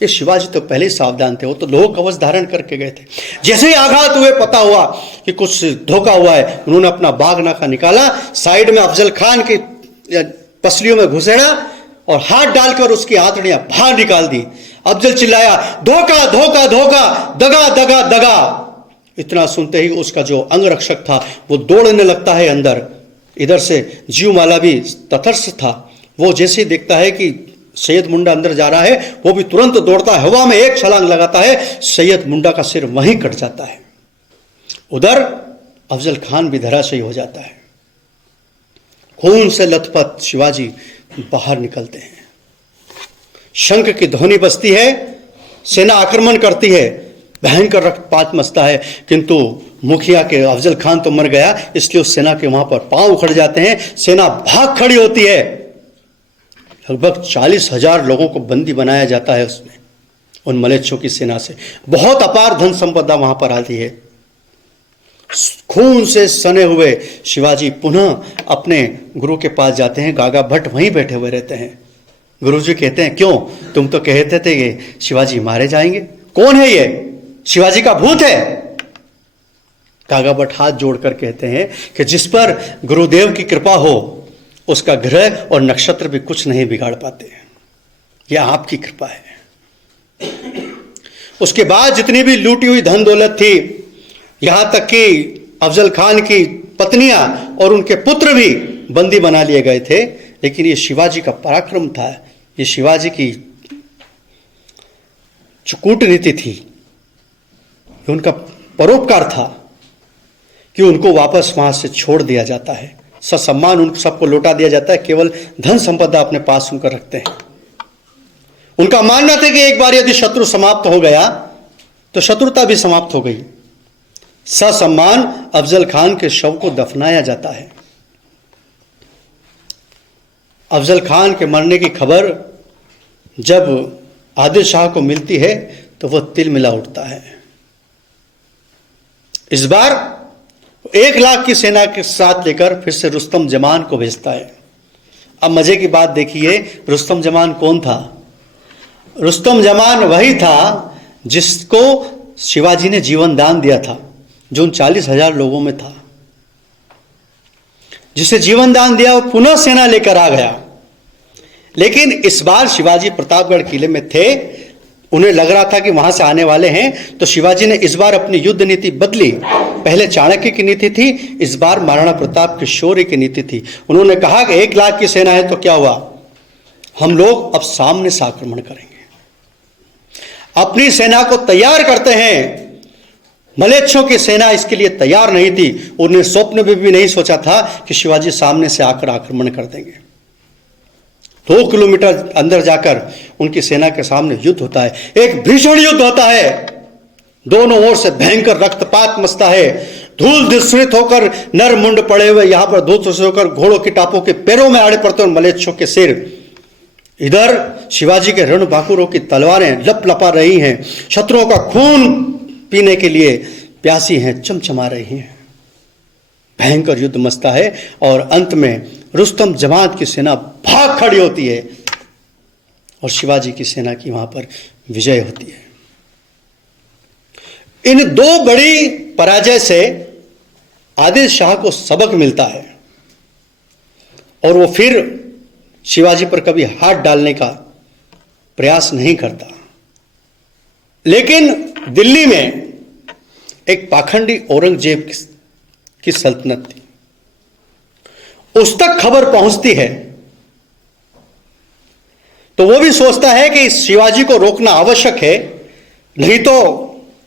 ये शिवाजी तो पहले ही सावधान थे, वो तो लोह कवच धारण करके गए थे। जैसे ही आघात हुए, पता हुआ कि कुछ धोखा हुआ है, उन्होंने अपना बाग नाका निकाला, साइड में अफजल खान की पसलियों में घुसेड़ा और हाथ डालकर उसकी आंतड़ियां बाहर निकाल दी। अफजल चिल्लाया, धोखा धोखा धोखा, दगा दगा दगा। इतना सुनते ही उसका जो अंगरक्षक था वो दौड़ने लगता है अंदर। इधर से जीवमाला भी तटस्थ था, वो जैसे ही देखता है कि सैयद मुंडा अंदर जा रहा है, वो भी तुरंत दौड़ता है, हवा में एक छलांग लगाता है, सैयद मुंडा का सिर वहीं कट जाता है। उधर अफजल खान भी धराशायी हो जाता है। खून से लथपथ शिवाजी बाहर निकलते हैं। शंख की ध्वनि बजती है, सेना आक्रमण करती है, भयंकर रक्तपात मचता है, किंतु मुखिया के अफजल खान तो मर गया, इसलिए उस सेना के वहां पर पांव उखड़ जाते हैं। सेना भाग खड़ी होती है। लगभग 40,000 लोगों को बंदी बनाया जाता है उसमें, उन मलेच्छों की सेना से। बहुत अपार धन संपदा वहां पर आती है। खून से सने हुए शिवाजी पुनः अपने गुरु के पास जाते हैं। गागा भट्ट वहीं बैठे हुए रहते हैं। गुरुजी कहते हैं, क्यों, तुम तो कहते थे ये शिवाजी मारे जाएंगे, कौन है ये, शिवाजी का भूत है। गागा भट्ट हाथ जोड़कर कहते हैं कि जिस पर गुरुदेव की कृपा हो उसका ग्रह और नक्षत्र भी कुछ नहीं बिगाड़ पाते, यह आपकी कृपा है। उसके बाद जितनी भी लूटी हुई धन दौलत थी, यहां तक कि अफजल खान की पत्नियां और उनके पुत्र भी बंदी बना लिए गए थे, लेकिन ये शिवाजी का पराक्रम था, ये शिवाजी की जो कूटनीति थी, ये उनका परोपकार था कि उनको वापस वहां से छोड़ दिया जाता है, ससम्मान उन सबको लौटा दिया जाता है, केवल धन संपदा अपने पास उनका रखते हैं। उनका मानना था कि एक बार यदि शत्रु समाप्त हो गया तो शत्रुता भी समाप्त हो गई। ससम्मान अफजल खान के शव को दफनाया जाता है। अफजल खान के मरने की खबर जब आदिल शाह को मिलती है तो वह तिलमिला उठता है। इस बार 1 लाख की सेना के साथ लेकर फिर से रुस्तम जमान को भेजता है। अब मजे की बात देखिए, रुस्तम जमान कौन था? रुस्तम जमान वही था जिसको शिवाजी ने जीवन दान दिया था, जो उन 40,000 लोगों में था। जिसे जीवन दान दिया वो पुनः सेना लेकर आ गया। लेकिन इस बार शिवाजी प्रतापगढ़ किले में थे, उन्हें लग रहा था कि वहां से आने वाले हैं, तो शिवाजी ने इस बार अपनी युद्ध नीति बदली। पहले चाणक्य की नीति थी, इस बार महाराणा प्रताप की शौर्य की नीति थी। उन्होंने कहा कि 1 लाख की सेना है तो क्या हुआ, हम लोग अब सामने से आक्रमण करेंगे। अपनी सेना को तैयार करते हैं। मलेच्छों की सेना इसके लिए तैयार नहीं थी। उन्हें स्वप्न में भी नहीं सोचा था कि शिवाजी सामने से आकर आक्रमण कर देंगे। 2 किलोमीटर अंदर जाकर उनकी सेना के सामने युद्ध होता है, एक भीषण युद्ध होता है। दोनों ओर से भयंकर रक्तपात मचता है। धूल धूसरित होकर नर मुंड पड़े हुए यहां पर धूल धूसरित होकर घोड़ों की टापों के पैरों में आड़े पड़ते हैं मलेच्छों के सिर। इधर शिवाजी के रण बांकुरों की तलवारें लपलपा रही हैं, शत्रुओं का खून पीने के लिए प्यासी हैं, चमचमा रही हैं। भयंकर युद्ध मचता है और अंत में रुस्तम जमात की सेना भाग खड़ी होती है और शिवाजी की सेना की वहां पर विजय होती है। इन 2 बड़ी पराजय से आदिल शाह को सबक मिलता है और वो फिर शिवाजी पर कभी हाथ डालने का प्रयास नहीं करता। लेकिन दिल्ली में एक पाखंडी औरंगजेब की सल्तनत थी, उस तक खबर पहुंचती है तो वो भी सोचता है कि शिवाजी को रोकना आवश्यक है, नहीं तो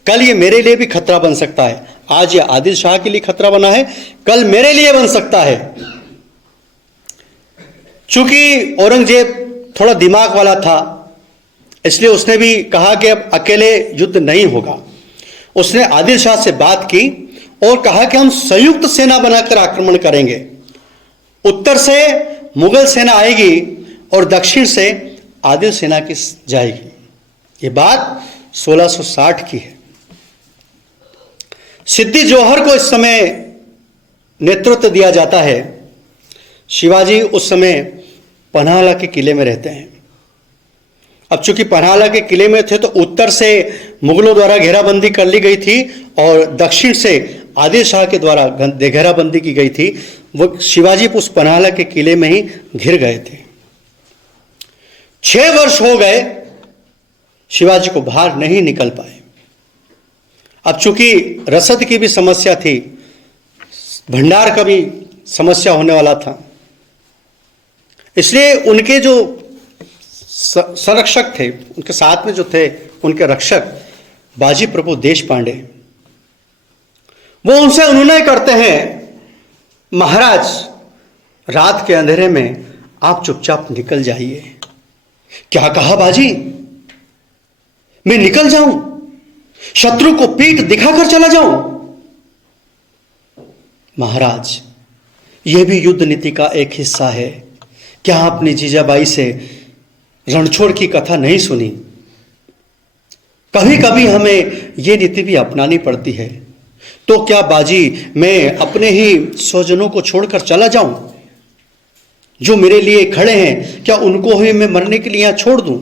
कल ये मेरे लिए भी खतरा बन सकता है। आज ये आदिल शाह के लिए खतरा बना है, कल मेरे लिए बन सकता है। चूंकि औरंगजेब थोड़ा दिमाग वाला था, इसलिए उसने भी कहा कि अब अकेले युद्ध नहीं होगा। उसने आदिल शाह से बात की और कहा कि हम संयुक्त सेना बनाकर आक्रमण करेंगे। उत्तर से मुगल सेना आएगी और दक्षिण से आदिल सेना की जाएगी। ये बात 1660 की है। सिद्दी जौहर को इस समय नेतृत्व दिया जाता है। शिवाजी उस समय पन्हाला के किले में रहते हैं। अब चूंकि पन्हाला के किले में थे तो उत्तर से मुगलों द्वारा घेराबंदी कर ली गई थी और दक्षिण से आदिल शाह के द्वारा घेराबंदी की गई थी। वो शिवाजी उस पन्हाला के किले में ही घिर गए थे। 6 वर्ष हो गए, शिवाजी को बाहर नहीं निकल पाए। अब चूंकि रसद की भी समस्या थी, भंडार का भी समस्या होने वाला था, इसलिए उनके जो संरक्षक थे, उनके साथ में जो थे उनके रक्षक बाजी प्रभु देश पांडे, वो उनसे अनुनय करते हैं, महाराज रात के अंधेरे में आप चुपचाप निकल जाइए। क्या कहा बाजी? मैं निकल जाऊं, शत्रु को पीठ दिखाकर चला जाऊं? महाराज, यह भी युद्ध नीति का एक हिस्सा है। क्या आपने जीजाबाई से रणछोड़ की कथा नहीं सुनी? कभी कभी हमें यह नीति भी अपनानी पड़ती है। तो क्या बाजी मैं अपने ही स्वजनों को छोड़कर चला जाऊं जो मेरे लिए खड़े हैं? क्या उनको ही मैं मरने के लिए यहां छोड़ दूं?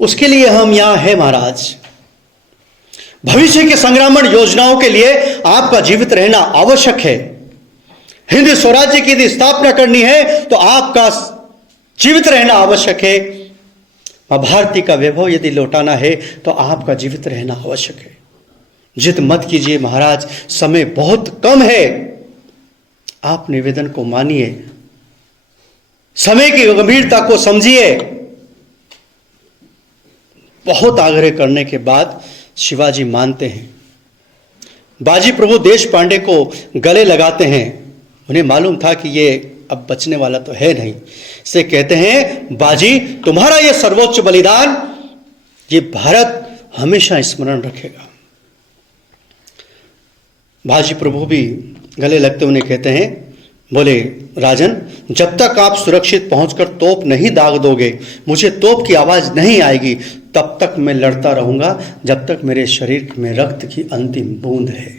उसके लिए हम यहां हैं महाराज। भविष्य के संग्रामण योजनाओं के लिए आपका जीवित रहना आवश्यक है। हिंद स्वराज्य की यदि स्थापना करनी है तो आपका जीवित रहना आवश्यक है। भारती का वैभव यदि लौटाना है तो आपका जीवित रहना आवश्यक है। जिद मत कीजिए महाराज, समय बहुत कम है। आप निवेदन को मानिए, समय की गंभीरता को समझिए। बहुत आग्रह करने के बाद शिवाजी मानते हैं। बाजी प्रभु देश पांडे को गले लगाते हैं। उन्हें मालूम था कि ये अब बचने वाला तो है नहीं। से कहते हैं, बाजी तुम्हारा ये सर्वोच्च बलिदान ये भारत हमेशा स्मरण रखेगा। बाजी प्रभु भी गले लगते उन्हें कहते हैं, बोले राजन, जब तक आप सुरक्षित पहुंचकर तोप नहीं दाग दोगे, मुझे तोप की आवाज नहीं आएगी, तब तक मैं लड़ता रहूंगा जब तक मेरे शरीर में रक्त की अंतिम बूंद है।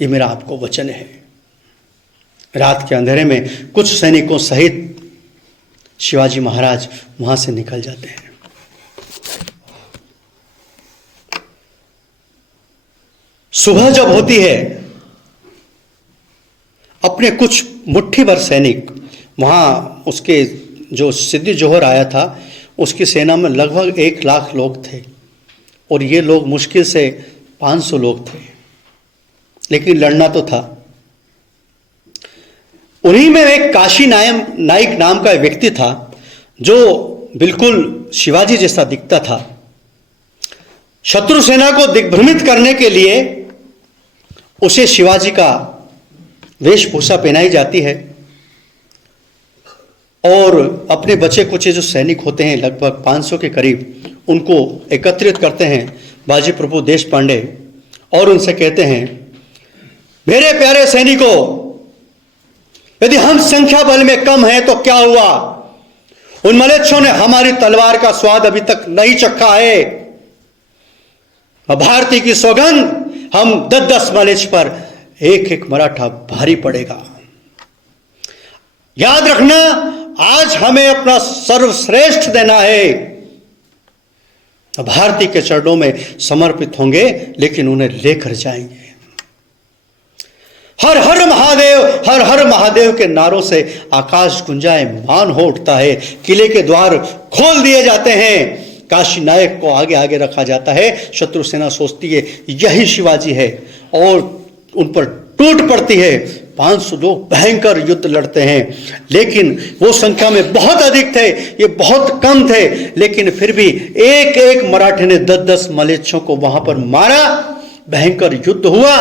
ये मेरा आपको वचन है। रात के अंधेरे में कुछ सैनिकों सहित शिवाजी महाराज वहां से निकल जाते हैं। सुबह जब होती है, अपने कुछ मुट्ठी भर सैनिक वहां, उसके जो सिद्दी जोहर आया था उसकी सेना में लगभग 1 लाख लोग थे और ये लोग मुश्किल से 500 लोग थे, लेकिन लड़ना तो था। उन्हीं में एक काशी नाइक नाम का व्यक्ति था जो बिल्कुल शिवाजी जैसा दिखता था। शत्रु सेना को दिग्भ्रमित करने के लिए उसे शिवाजी का वेशभूषा पहनाई जाती है और अपने बचे कुचे जो सैनिक होते हैं लगभग 500 के करीब, उनको एकत्रित करते हैं बाजी प्रभु देश पांडे और उनसे कहते हैं, मेरे प्यारे सैनिकों, यदि हम संख्या बल में कम हैं तो क्या हुआ? उन मलेच्छों ने हमारी तलवार का स्वाद अभी तक नहीं चखा है। भारती की सौगंध, हम 10-10 मलेच्छ पर एक मराठा भारी पड़ेगा। याद रखना, आज हमें अपना सर्वश्रेष्ठ देना है। भारती के चरणों में समर्पित होंगे, लेकिन उन्हें लेकर जाएंगे। हर हर महादेव, हर हर महादेव के नारों से आकाश गुंजायमान हो उठता है। किले के द्वार खोल दिए जाते हैं। काशी नायक को आगे आगे रखा जाता है। शत्रु सेना सोचती है यही शिवाजी है और उन पर टूट पड़ती है। 500 लोग भयंकर युद्ध लड़ते हैं, लेकिन वो संख्या में बहुत अधिक थे, ये बहुत कम थे, लेकिन फिर भी एक एक मराठे ने 10-10 मलेच्छों को वहां पर मारा। भयंकर युद्ध हुआ,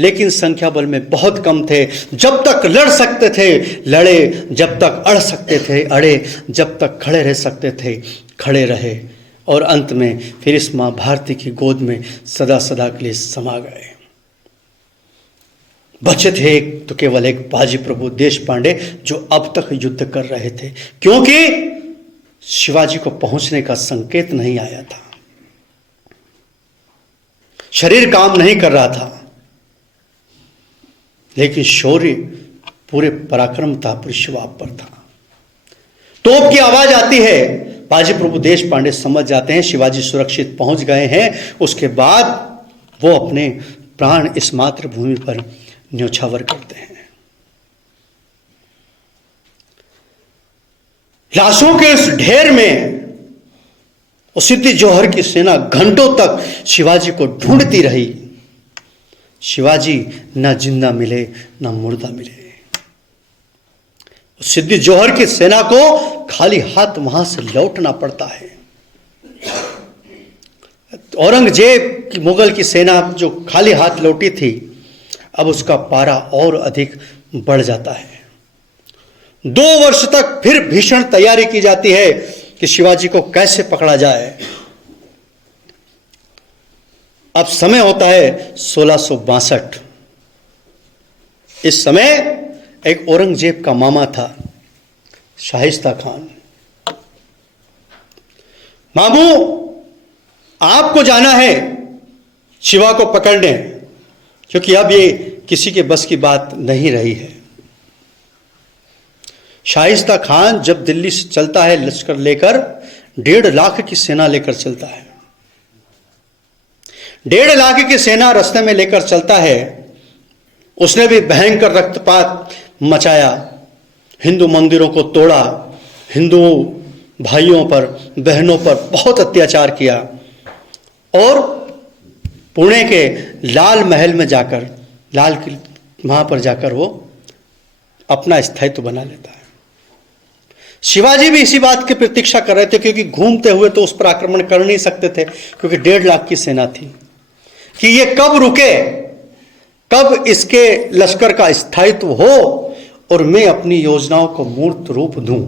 लेकिन संख्या बल में बहुत कम थे। जब तक लड़ सकते थे लड़े, जब तक अड़ सकते थे अड़े, जब तक खड़े रह सकते थे खड़े रहे और अंत में फिर इस मां भारती की गोद में सदा सदा के लिए समा गए। बचे थे तो केवल एक बाजी प्रभु देश पांडे जो अब तक युद्ध कर रहे थे, क्योंकि शिवाजी को पहुंचने का संकेत नहीं आया था। शरीर काम नहीं कर रहा था, लेकिन शौर्य पूरे पराक्रम था, पूरी शिवाब पर था। तोप की आवाज आती है, बाजी प्रभु देश पांडे समझ जाते हैं शिवाजी सुरक्षित पहुंच गए हैं। उसके बाद वो अपने प्राण इस मातृभूमि पर न्योछावर करते हैं। लाशों के उस ढेर में सिद्दी जोहर की सेना घंटों तक शिवाजी को ढूंढती रही। शिवाजी न जिंदा मिले न मुर्दा मिले। सिद्दी जोहर की सेना को खाली हाथ वहां से लौटना पड़ता है। औरंगजेब की मुगल की सेना जो खाली हाथ लौटी थी, अब उसका पारा और अधिक बढ़ जाता है। 2 वर्ष तक फिर भीषण तैयारी की जाती है कि शिवाजी को कैसे पकड़ा जाए। अब समय होता है 1662। इस समय एक औरंगजेब का मामा था, शाहिस्ता खान। मामू, आपको जाना है शिवा को पकड़ने, क्योंकि अब ये किसी के बस की बात नहीं रही है। शाहिस्ता खान जब दिल्ली से चलता है लश्कर लेकर, 1.5 लाख की सेना लेकर चलता है। 1.5 लाख की सेना रास्ते में लेकर चलता है। उसने भी भयंकर रक्तपात मचाया, हिंदू मंदिरों को तोड़ा, हिंदू भाइयों पर बहनों पर बहुत अत्याचार किया और पुणे के लाल महल में जाकर, लाल किले वहां पर जाकर वो अपना स्थायित्व बना लेता है। शिवाजी भी इसी बात की प्रतीक्षा कर रहे थे, क्योंकि घूमते हुए तो उस पर आक्रमण कर नहीं सकते थे, क्योंकि 1.5 लाख की सेना थी, कि ये कब रुके, कब इसके लश्कर का स्थायित्व हो और मैं अपनी योजनाओं को मूर्त रूप दूं।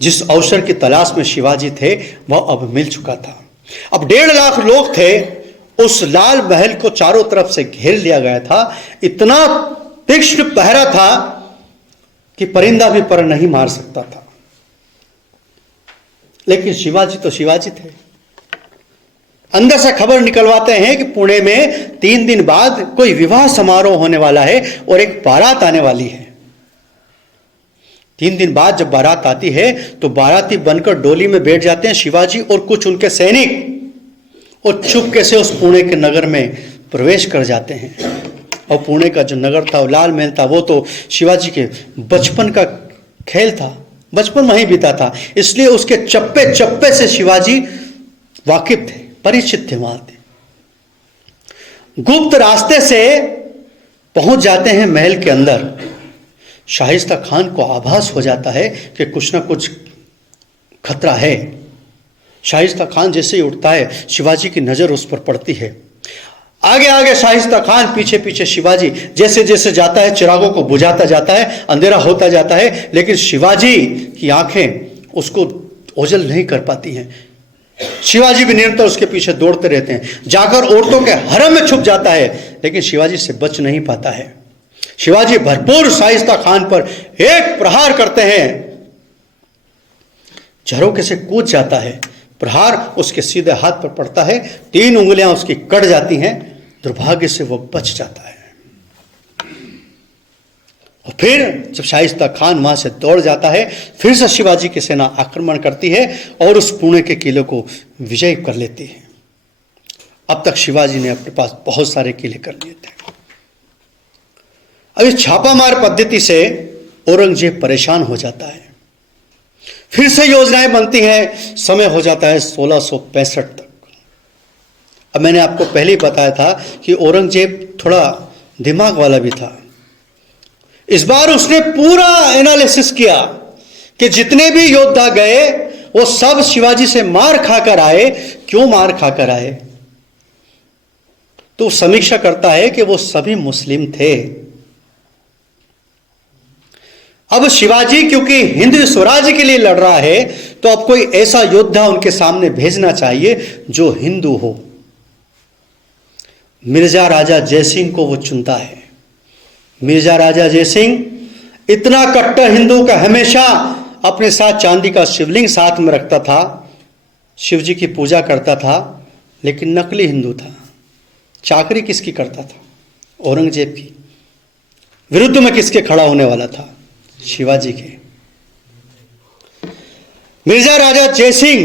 जिस अवसर की तलाश में शिवाजी थे वह अब मिल चुका था। अब 1.5 लाख लोग थे। उस लाल महल को चारों तरफ से घेर लिया गया था। इतना तीक्ष्ण पहरा था कि परिंदा भी पर नहीं मार सकता था। लेकिन शिवाजी तो शिवाजी थे। अंदर से खबर निकलवाते हैं कि पुणे में 3 दिन बाद कोई विवाह समारोह होने वाला है और एक बारात आने वाली है। 3 दिन बाद जब बारात आती है तो बाराती बनकर डोली में बैठ जाते हैं शिवाजी और कुछ उनके सैनिक, और चुपके से उस पुणे के नगर में प्रवेश कर जाते हैं। और पुणे का जो नगर था, लाल महल था, वो तो शिवाजी के बचपन का खेल था, बचपन वहीं बीता था, इसलिए उसके चप्पे चप्पे से शिवाजी वाकिफ थे, परिचित थे वहां थे। गुप्त रास्ते से पहुंच जाते हैं महल के अंदर। शाहिस्ता खान को आभास हो जाता है कि कुछ ना कुछ खतरा है। शाहिस्ता खान जैसे ही उठता है, शिवाजी की नजर उस पर पड़ती है। आगे आगे शाहिस्ता खान, पीछे पीछे शिवाजी। जैसे जैसे जाता है चिरागों को बुझाता जाता है, अंधेरा होता जाता है, लेकिन शिवाजी की आंखें उसको ओझल नहीं कर पाती हैं। शिवाजी भी निरंतर उसके पीछे दौड़ते रहते हैं। जाकर औरतों के हरम में छुप जाता है, लेकिन शिवाजी से बच नहीं पाता है। शिवाजी भरपूर शाहिस्ता खान पर एक प्रहार करते हैं, झरोके से कूद जाता है। प्रहार उसके सीधे हाथ पर पड़ता है, 3 उंगलियां उसकी कट जाती हैं। दुर्भाग्य से वह बच जाता है। और फिर जब शाहिस्ता खान वहां से दौड़ जाता है, फिर से शिवाजी की सेना आक्रमण करती है और उस पुणे के किले को विजय कर लेती है। अब तक शिवाजी ने अपने पास बहुत सारे किले कर लिए थे। अब इस छापामार पद्धति से औरंगजेब परेशान हो जाता है। फिर से योजनाएं बनती हैं। समय हो जाता है 1665 तक। अब मैंने आपको पहले ही बताया था कि औरंगजेब थोड़ा दिमाग वाला भी था। इस बार उसने पूरा एनालिसिस किया कि जितने भी योद्धा गए वो सब शिवाजी से मार खाकर आए। क्यों मार खाकर आए? तो समीक्षा करता है कि वो सभी मुस्लिम थे। अब शिवाजी क्योंकि हिंद स्वराज्य के लिए लड़ रहा है, तो अब कोई ऐसा योद्धा उनके सामने भेजना चाहिए जो हिंदू हो। मिर्जा राजा जयसिंह को वो चुनता है। मिर्जा राजा जयसिंह इतना कट्टर हिंदू का, हमेशा अपने साथ चांदी का शिवलिंग साथ में रखता था, शिव जी की पूजा करता था, लेकिन नकली हिंदू था। चाकरी किसकी करता था? औरंगजेब की। विरुद्ध में किसके खड़ा होने वाला था? शिवाजी के। मिर्जा राजा जयसिंह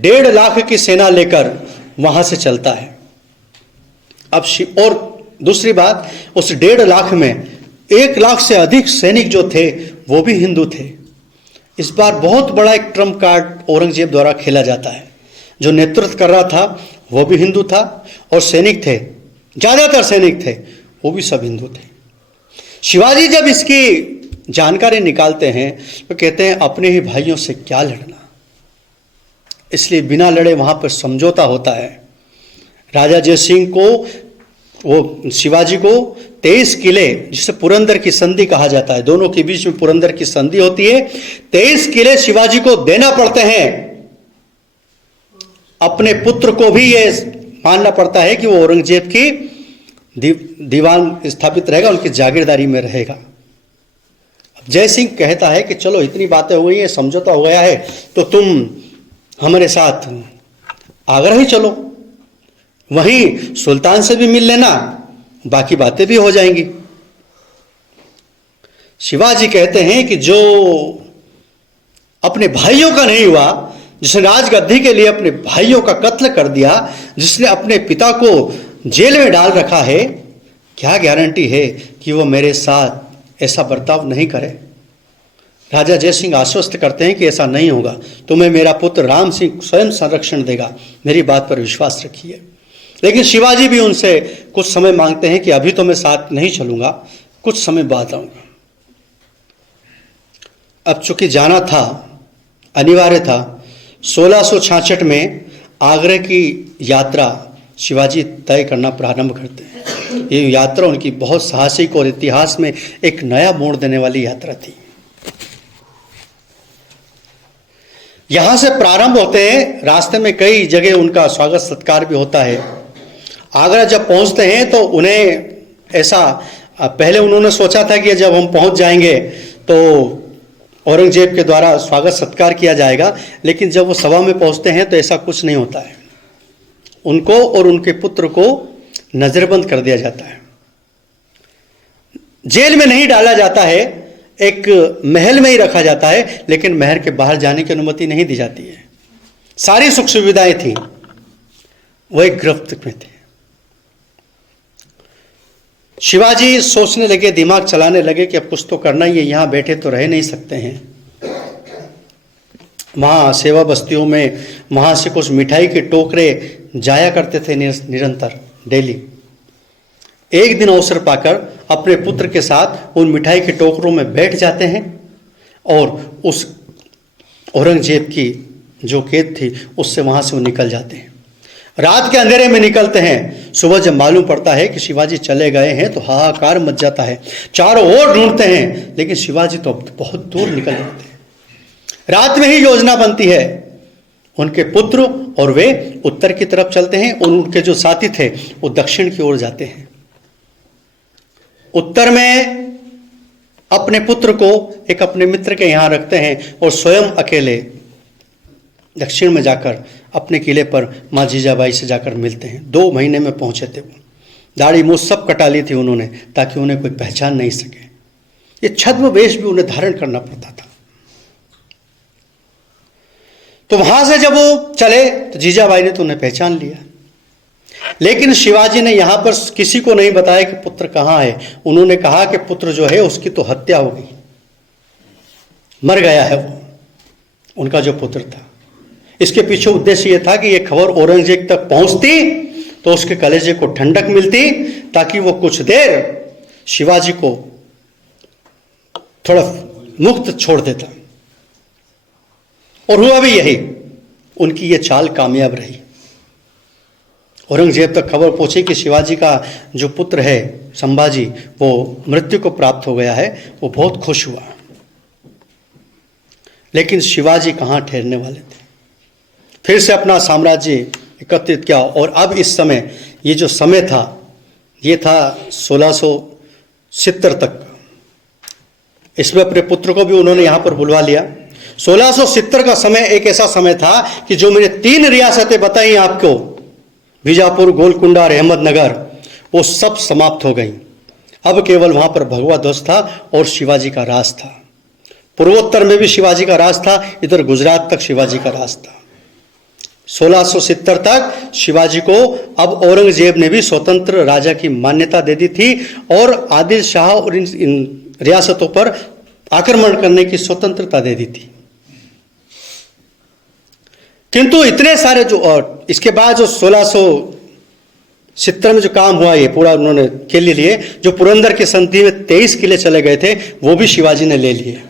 1.5 लाख की सेना लेकर वहां से चलता है। अब और दूसरी बात, उस 1.5 लाख में 1 लाख से अधिक सैनिक जो थे वो भी हिंदू थे। इस बार बहुत बड़ा एक ट्रम्प कार्ड औरंगजेब द्वारा खेला जाता है। जो नेतृत्व कर रहा था वो भी हिंदू था और सैनिक थे, ज्यादातर सैनिक थे वो भी सब हिंदू थे। शिवाजी जब इसकी जानकारी निकालते हैं तो कहते हैं अपने ही भाइयों से क्या लड़ना, इसलिए बिना लड़े वहां पर समझौता होता है। राजा जयसिंह को, वो शिवाजी को 23 किले, जिसे पुरंदर की संधि कहा जाता है, दोनों के बीच में पुरंदर की संधि होती है, 23 किले शिवाजी को देना पड़ते हैं। अपने पुत्र को भी यह मानना पड़ता है कि वो औरंगजेब की दीवान स्थापित रहेगा, उनकी जागीरदारी में रहेगा। अब जयसिंह कहता है कि चलो इतनी बातें हो गई है, समझौता हो गया है, तो तुम हमारे साथ आगरा ही चलो, वहीं सुल्तान से भी मिल लेना, बाकी बातें भी हो जाएंगी। शिवाजी कहते हैं कि जो अपने भाइयों का नहीं हुआ, जिसने राजगद्दी के लिए अपने भाइयों का कत्ल कर दिया, जिसने अपने पिता को जेल में डाल रखा है, क्या गारंटी है कि वो मेरे साथ ऐसा बर्ताव नहीं करे। राजा जयसिंह आश्वस्त करते हैं कि ऐसा नहीं होगा, तुम्हें मेरा पुत्र राम सिंह स्वयं संरक्षण देगा, मेरी बात पर विश्वास रखिए। लेकिन शिवाजी भी उनसे कुछ समय मांगते हैं कि अभी तो मैं साथ नहीं चलूंगा, कुछ समय बाद आऊंगा। अब चूंकि जाना था, अनिवार्य था, 1666 में आगरा की यात्रा शिवाजी तय करना प्रारंभ करते हैं। ये यात्रा उनकी बहुत साहसिक और इतिहास में एक नया मोड़ देने वाली यात्रा थी। यहां से प्रारंभ होते हैं, रास्ते में कई जगह उनका स्वागत सत्कार भी होता है। आगरा जब पहुंचते हैं तो उन्हें ऐसा, पहले उन्होंने सोचा था कि जब हम पहुंच जाएंगे तो औरंगजेब के द्वारा स्वागत सत्कार किया जाएगा, लेकिन जब वो सभा में पहुंचते हैं तो ऐसा कुछ नहीं होता है। उनको और उनके पुत्र को नजरबंद कर दिया जाता है, जेल में नहीं डाला जाता है, एक महल में ही रखा जाता है, लेकिन महल के बाहर जाने की अनुमति नहीं दी जाती है। सारी सुख सुविधाएं थी, वो एक गिरफ्त में थे। शिवाजी सोचने लगे, दिमाग चलाने लगे कि अब कुछ तो करना ही है, यहां बैठे तो रह नहीं सकते हैं। वहां सेवा बस्तियों में वहां से कुछ मिठाई के टोकरे जाया करते थे निरंतर, डेली। एक दिन अवसर पाकर अपने पुत्र के साथ उन मिठाई के टोकरों में बैठ जाते हैं और उस औरंगजेब की जो कैद थी उससे वहां से वो निकल जाते हैं। रात के अंधेरे में निकलते हैं। सुबह जब मालूम पड़ता है कि शिवाजी चले गए हैं तो हाहाकार मच जाता है, चारों ओर ढूंढते हैं, लेकिन शिवाजी तो बहुत दूर निकल जाते हैं। रात में ही योजना बनती है, उनके पुत्र और वे उत्तर की तरफ चलते हैं और उनके जो साथी थे वो दक्षिण की ओर जाते हैं। उत्तर में अपने पुत्र को एक अपने मित्र के यहां रखते हैं और स्वयं अकेले दक्षिण में जाकर अपने किले पर माँ जीजाबाई से जाकर मिलते हैं। 2 महीने में पहुंचे थे वो, दाढ़ी मूछ सब कटा ली थी उन्होंने ताकि उन्हें कोई पहचान नहीं सके। ये छद्म वेश भी उन्हें धारण करना पड़ता था। तो वहां से जब वो चले तो जीजाबाई ने तो उन्हें पहचान लिया, लेकिन शिवाजी ने यहां पर किसी को नहीं बताया कि पुत्र कहां है। उन्होंने कहा कि पुत्र जो है उसकी तो हत्या हो गई, मर गया है वो, उनका जो पुत्र था। इसके पीछे उद्देश्य यह था कि यह खबर औरंगजेब तक पहुंचती तो उसके कलेजे को ठंडक मिलती, ताकि वो कुछ देर शिवाजी को थोड़ा मुक्त छोड़ देता। और हुआ भी यही, उनकी यह चाल कामयाब रही। औरंगजेब तक खबर पहुंची कि शिवाजी का जो पुत्र है संभाजी वो मृत्यु को प्राप्त हो गया है। वो बहुत खुश हुआ, लेकिन शिवाजी कहां ठहरने वाले थे। फिर से अपना साम्राज्य एकत्रित किया और अब इस समय, ये जो समय था ये था 1670 तक। इसमें अपने पुत्र को भी उन्होंने यहां पर बुलवा लिया। 1670 का समय एक ऐसा समय था कि जो मैंने 3 रियासतें बताई आपको, बीजापुर, गोलकुंडा और अहमदनगर, वो सब समाप्त हो गई। अब केवल वहां पर भगवा ध्वज था और शिवाजी का राज था। पूर्वोत्तर में भी शिवाजी का राज था, इधर गुजरात तक शिवाजी का राज था। 1670 तक शिवाजी को अब औरंगजेब ने भी स्वतंत्र राजा की मान्यता दे दी थी और आदिल शाह और इन रियासतों पर आक्रमण करने की स्वतंत्रता दे दी थी। किंतु इतने सारे जो, और इसके बाद जो 1670 में जो काम हुआ ये पूरा उन्होंने किले लिए, जो पुरंदर की संधि में 23 किले चले गए थे वो भी शिवाजी ने ले लिए।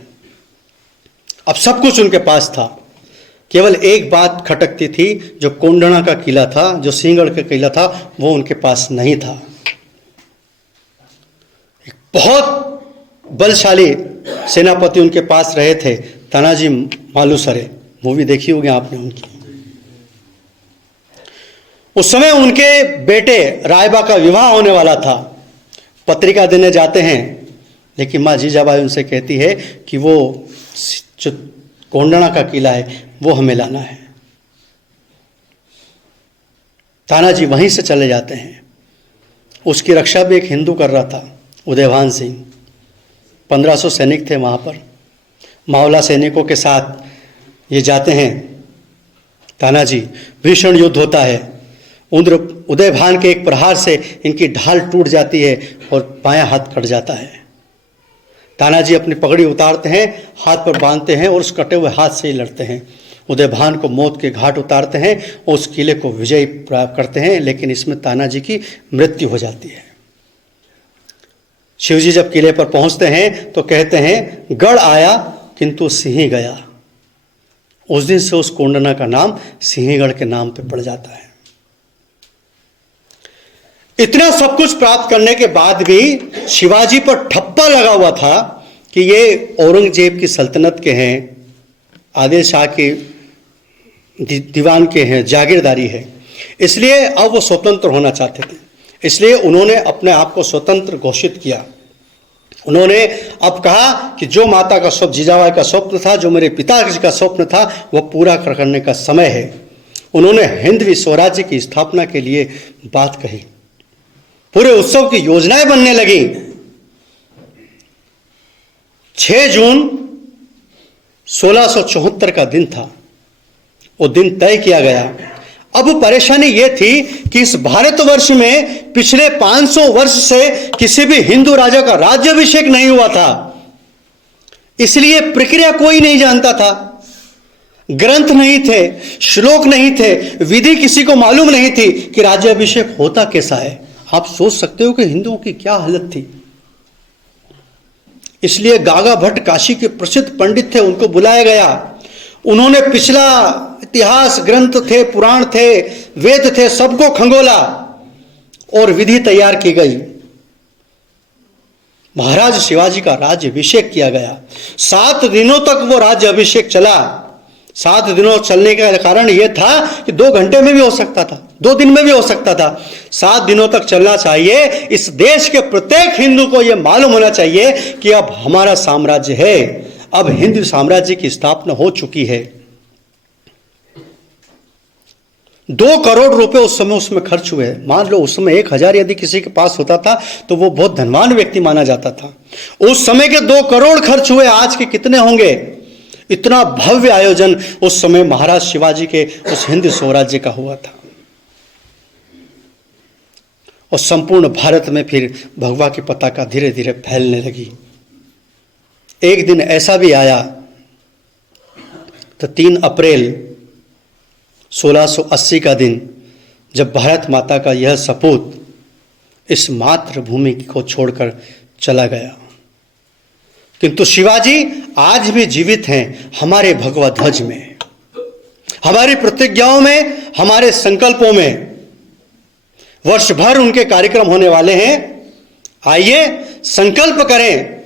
अब सब कुछ उनके पास था, केवल एक बात खटकती थी, जो कोंडना का किला था, जो सिंहगढ़ का किला था, वो उनके पास नहीं था। एक बहुत बलशाली सेनापति उनके पास रहे थे, तानाजी मालुसरे, मूवी देखी होगी आपने उनकी। उस समय उनके बेटे रायबा का विवाह होने वाला था। पत्रिका देने जाते हैं, लेकिन माँ जीजाबाई उनसे कहती है कि वो जो कोंडना का किला है वो हमें लाना है। तानाजी वहीं से चले जाते हैं। उसकी रक्षा भी एक हिंदू कर रहा था, उदयभान सिंह। 1500 सैनिक थे वहां पर। मावला सैनिकों के साथ ये जाते हैं तानाजी। भीषण युद्ध होता है। उदयभान के एक प्रहार से इनकी ढाल टूट जाती है और बायां हाथ कट जाता है। तानाजी अपनी पगड़ी उतारते हैं, हाथ पर बांधते हैं और उस कटे हुए हाथ से ही लड़ते हैं। उदयभान को मौत के घाट उतारते हैं और उस किले को विजय प्राप्त करते हैं, लेकिन इसमें तानाजी की मृत्यु हो जाती है। शिवजी जब किले पर पहुंचते हैं तो कहते हैं, गढ़ आया किंतु सिंह गया। उस दिन से उस कोंडना का नाम सिंहगढ़ के नाम पे पड़ जाता है। इतना सब कुछ प्राप्त करने के बाद भी शिवाजी पर ठप्पा लगा हुआ था कि ये औरंगजेब की सल्तनत के हैं, आदिल शाह के दीवान के हैं, जागीरदारी है। इसलिए अब वो स्वतंत्र होना चाहते थे। इसलिए उन्होंने अपने आप को स्वतंत्र घोषित किया। उन्होंने अब कहा कि जो माता का स्वप्न, जीजाबाई का स्वप्न था, जो मेरे पिताजी का स्वप्न था, वह पूरा करने का समय है। उन्होंने हिंदवी स्वराज्य की स्थापना के लिए बात कही। पूरे उत्सव की योजनाएं बनने लगी। 6 जून 1674 का दिन था। वो दिन तय किया गया। अब परेशानी यह थी कि इस भारतवर्ष में पिछले 500 वर्ष से किसी भी हिंदू राजा का राज्याभिषेक नहीं हुआ था। इसलिए प्रक्रिया कोई नहीं जानता था। ग्रंथ नहीं थे, श्लोक नहीं थे, विधि किसी को मालूम नहीं थी कि राज्याभिषेक होता कैसा है। आप सोच सकते हो कि हिंदुओं की क्या हालत थी। इसलिए गागा भट्ट काशी के प्रसिद्ध पंडित थे, उनको बुलाया गया। उन्होंने पिछला इतिहास, ग्रंथ थे, पुराण थे, वेद थे, सबको खंगोला और विधि तैयार की गई। महाराज शिवाजी का राज्याभिषेक किया गया। 7 दिनों तक वो राज्याभिषेक चला। 7 दिनों चलने का कारण यह था कि 2 घंटे में भी हो सकता था, 2 दिन में भी हो सकता था। 7 दिनों तक चलना चाहिए। इस देश के प्रत्येक हिंदू को यह मालूम होना चाहिए कि अब हमारा साम्राज्य है, अब हिंदू साम्राज्य की स्थापना हो चुकी है। 2 करोड़ रुपए उस समय उसमें खर्च हुए। मान लो उस समय 1000 यदि किसी के पास होता था तो वो बहुत धनवान व्यक्ति माना जाता था। उस समय के 2 करोड़ खर्च हुए, आज के कितने होंगे। इतना भव्य आयोजन उस समय महाराज शिवाजी के उस हिंदू स्वराज्य का हुआ था। और संपूर्ण भारत में फिर भगवा की पताका धीरे धीरे फैलने लगी। एक दिन ऐसा भी आया तो 3 अप्रैल 1680 का दिन, जब भारत माता का यह सपूत इस मातृभूमि को छोड़कर चला गया। किंतु शिवाजी आज भी जीवित हैं हमारे भगवा ध्वज में, हमारी प्रतिज्ञाओं में, हमारे संकल्पों में। वर्ष भर उनके कार्यक्रम होने वाले हैं। आइए संकल्प करें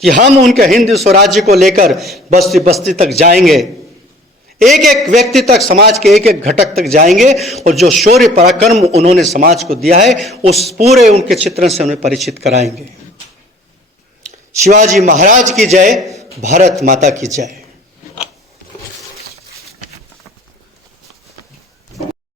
कि हम उनके हिंदू स्वराज्य को लेकर बस्ती बस्ती तक जाएंगे, एक एक व्यक्ति तक, समाज के एक एक घटक तक जाएंगे और जो शौर्य पराक्रम उन्होंने समाज को दिया है उस पूरे उनके चित्रण से उन्हें परिचित कराएंगे। शिवाजी महाराज की जय, भारत माता की जय।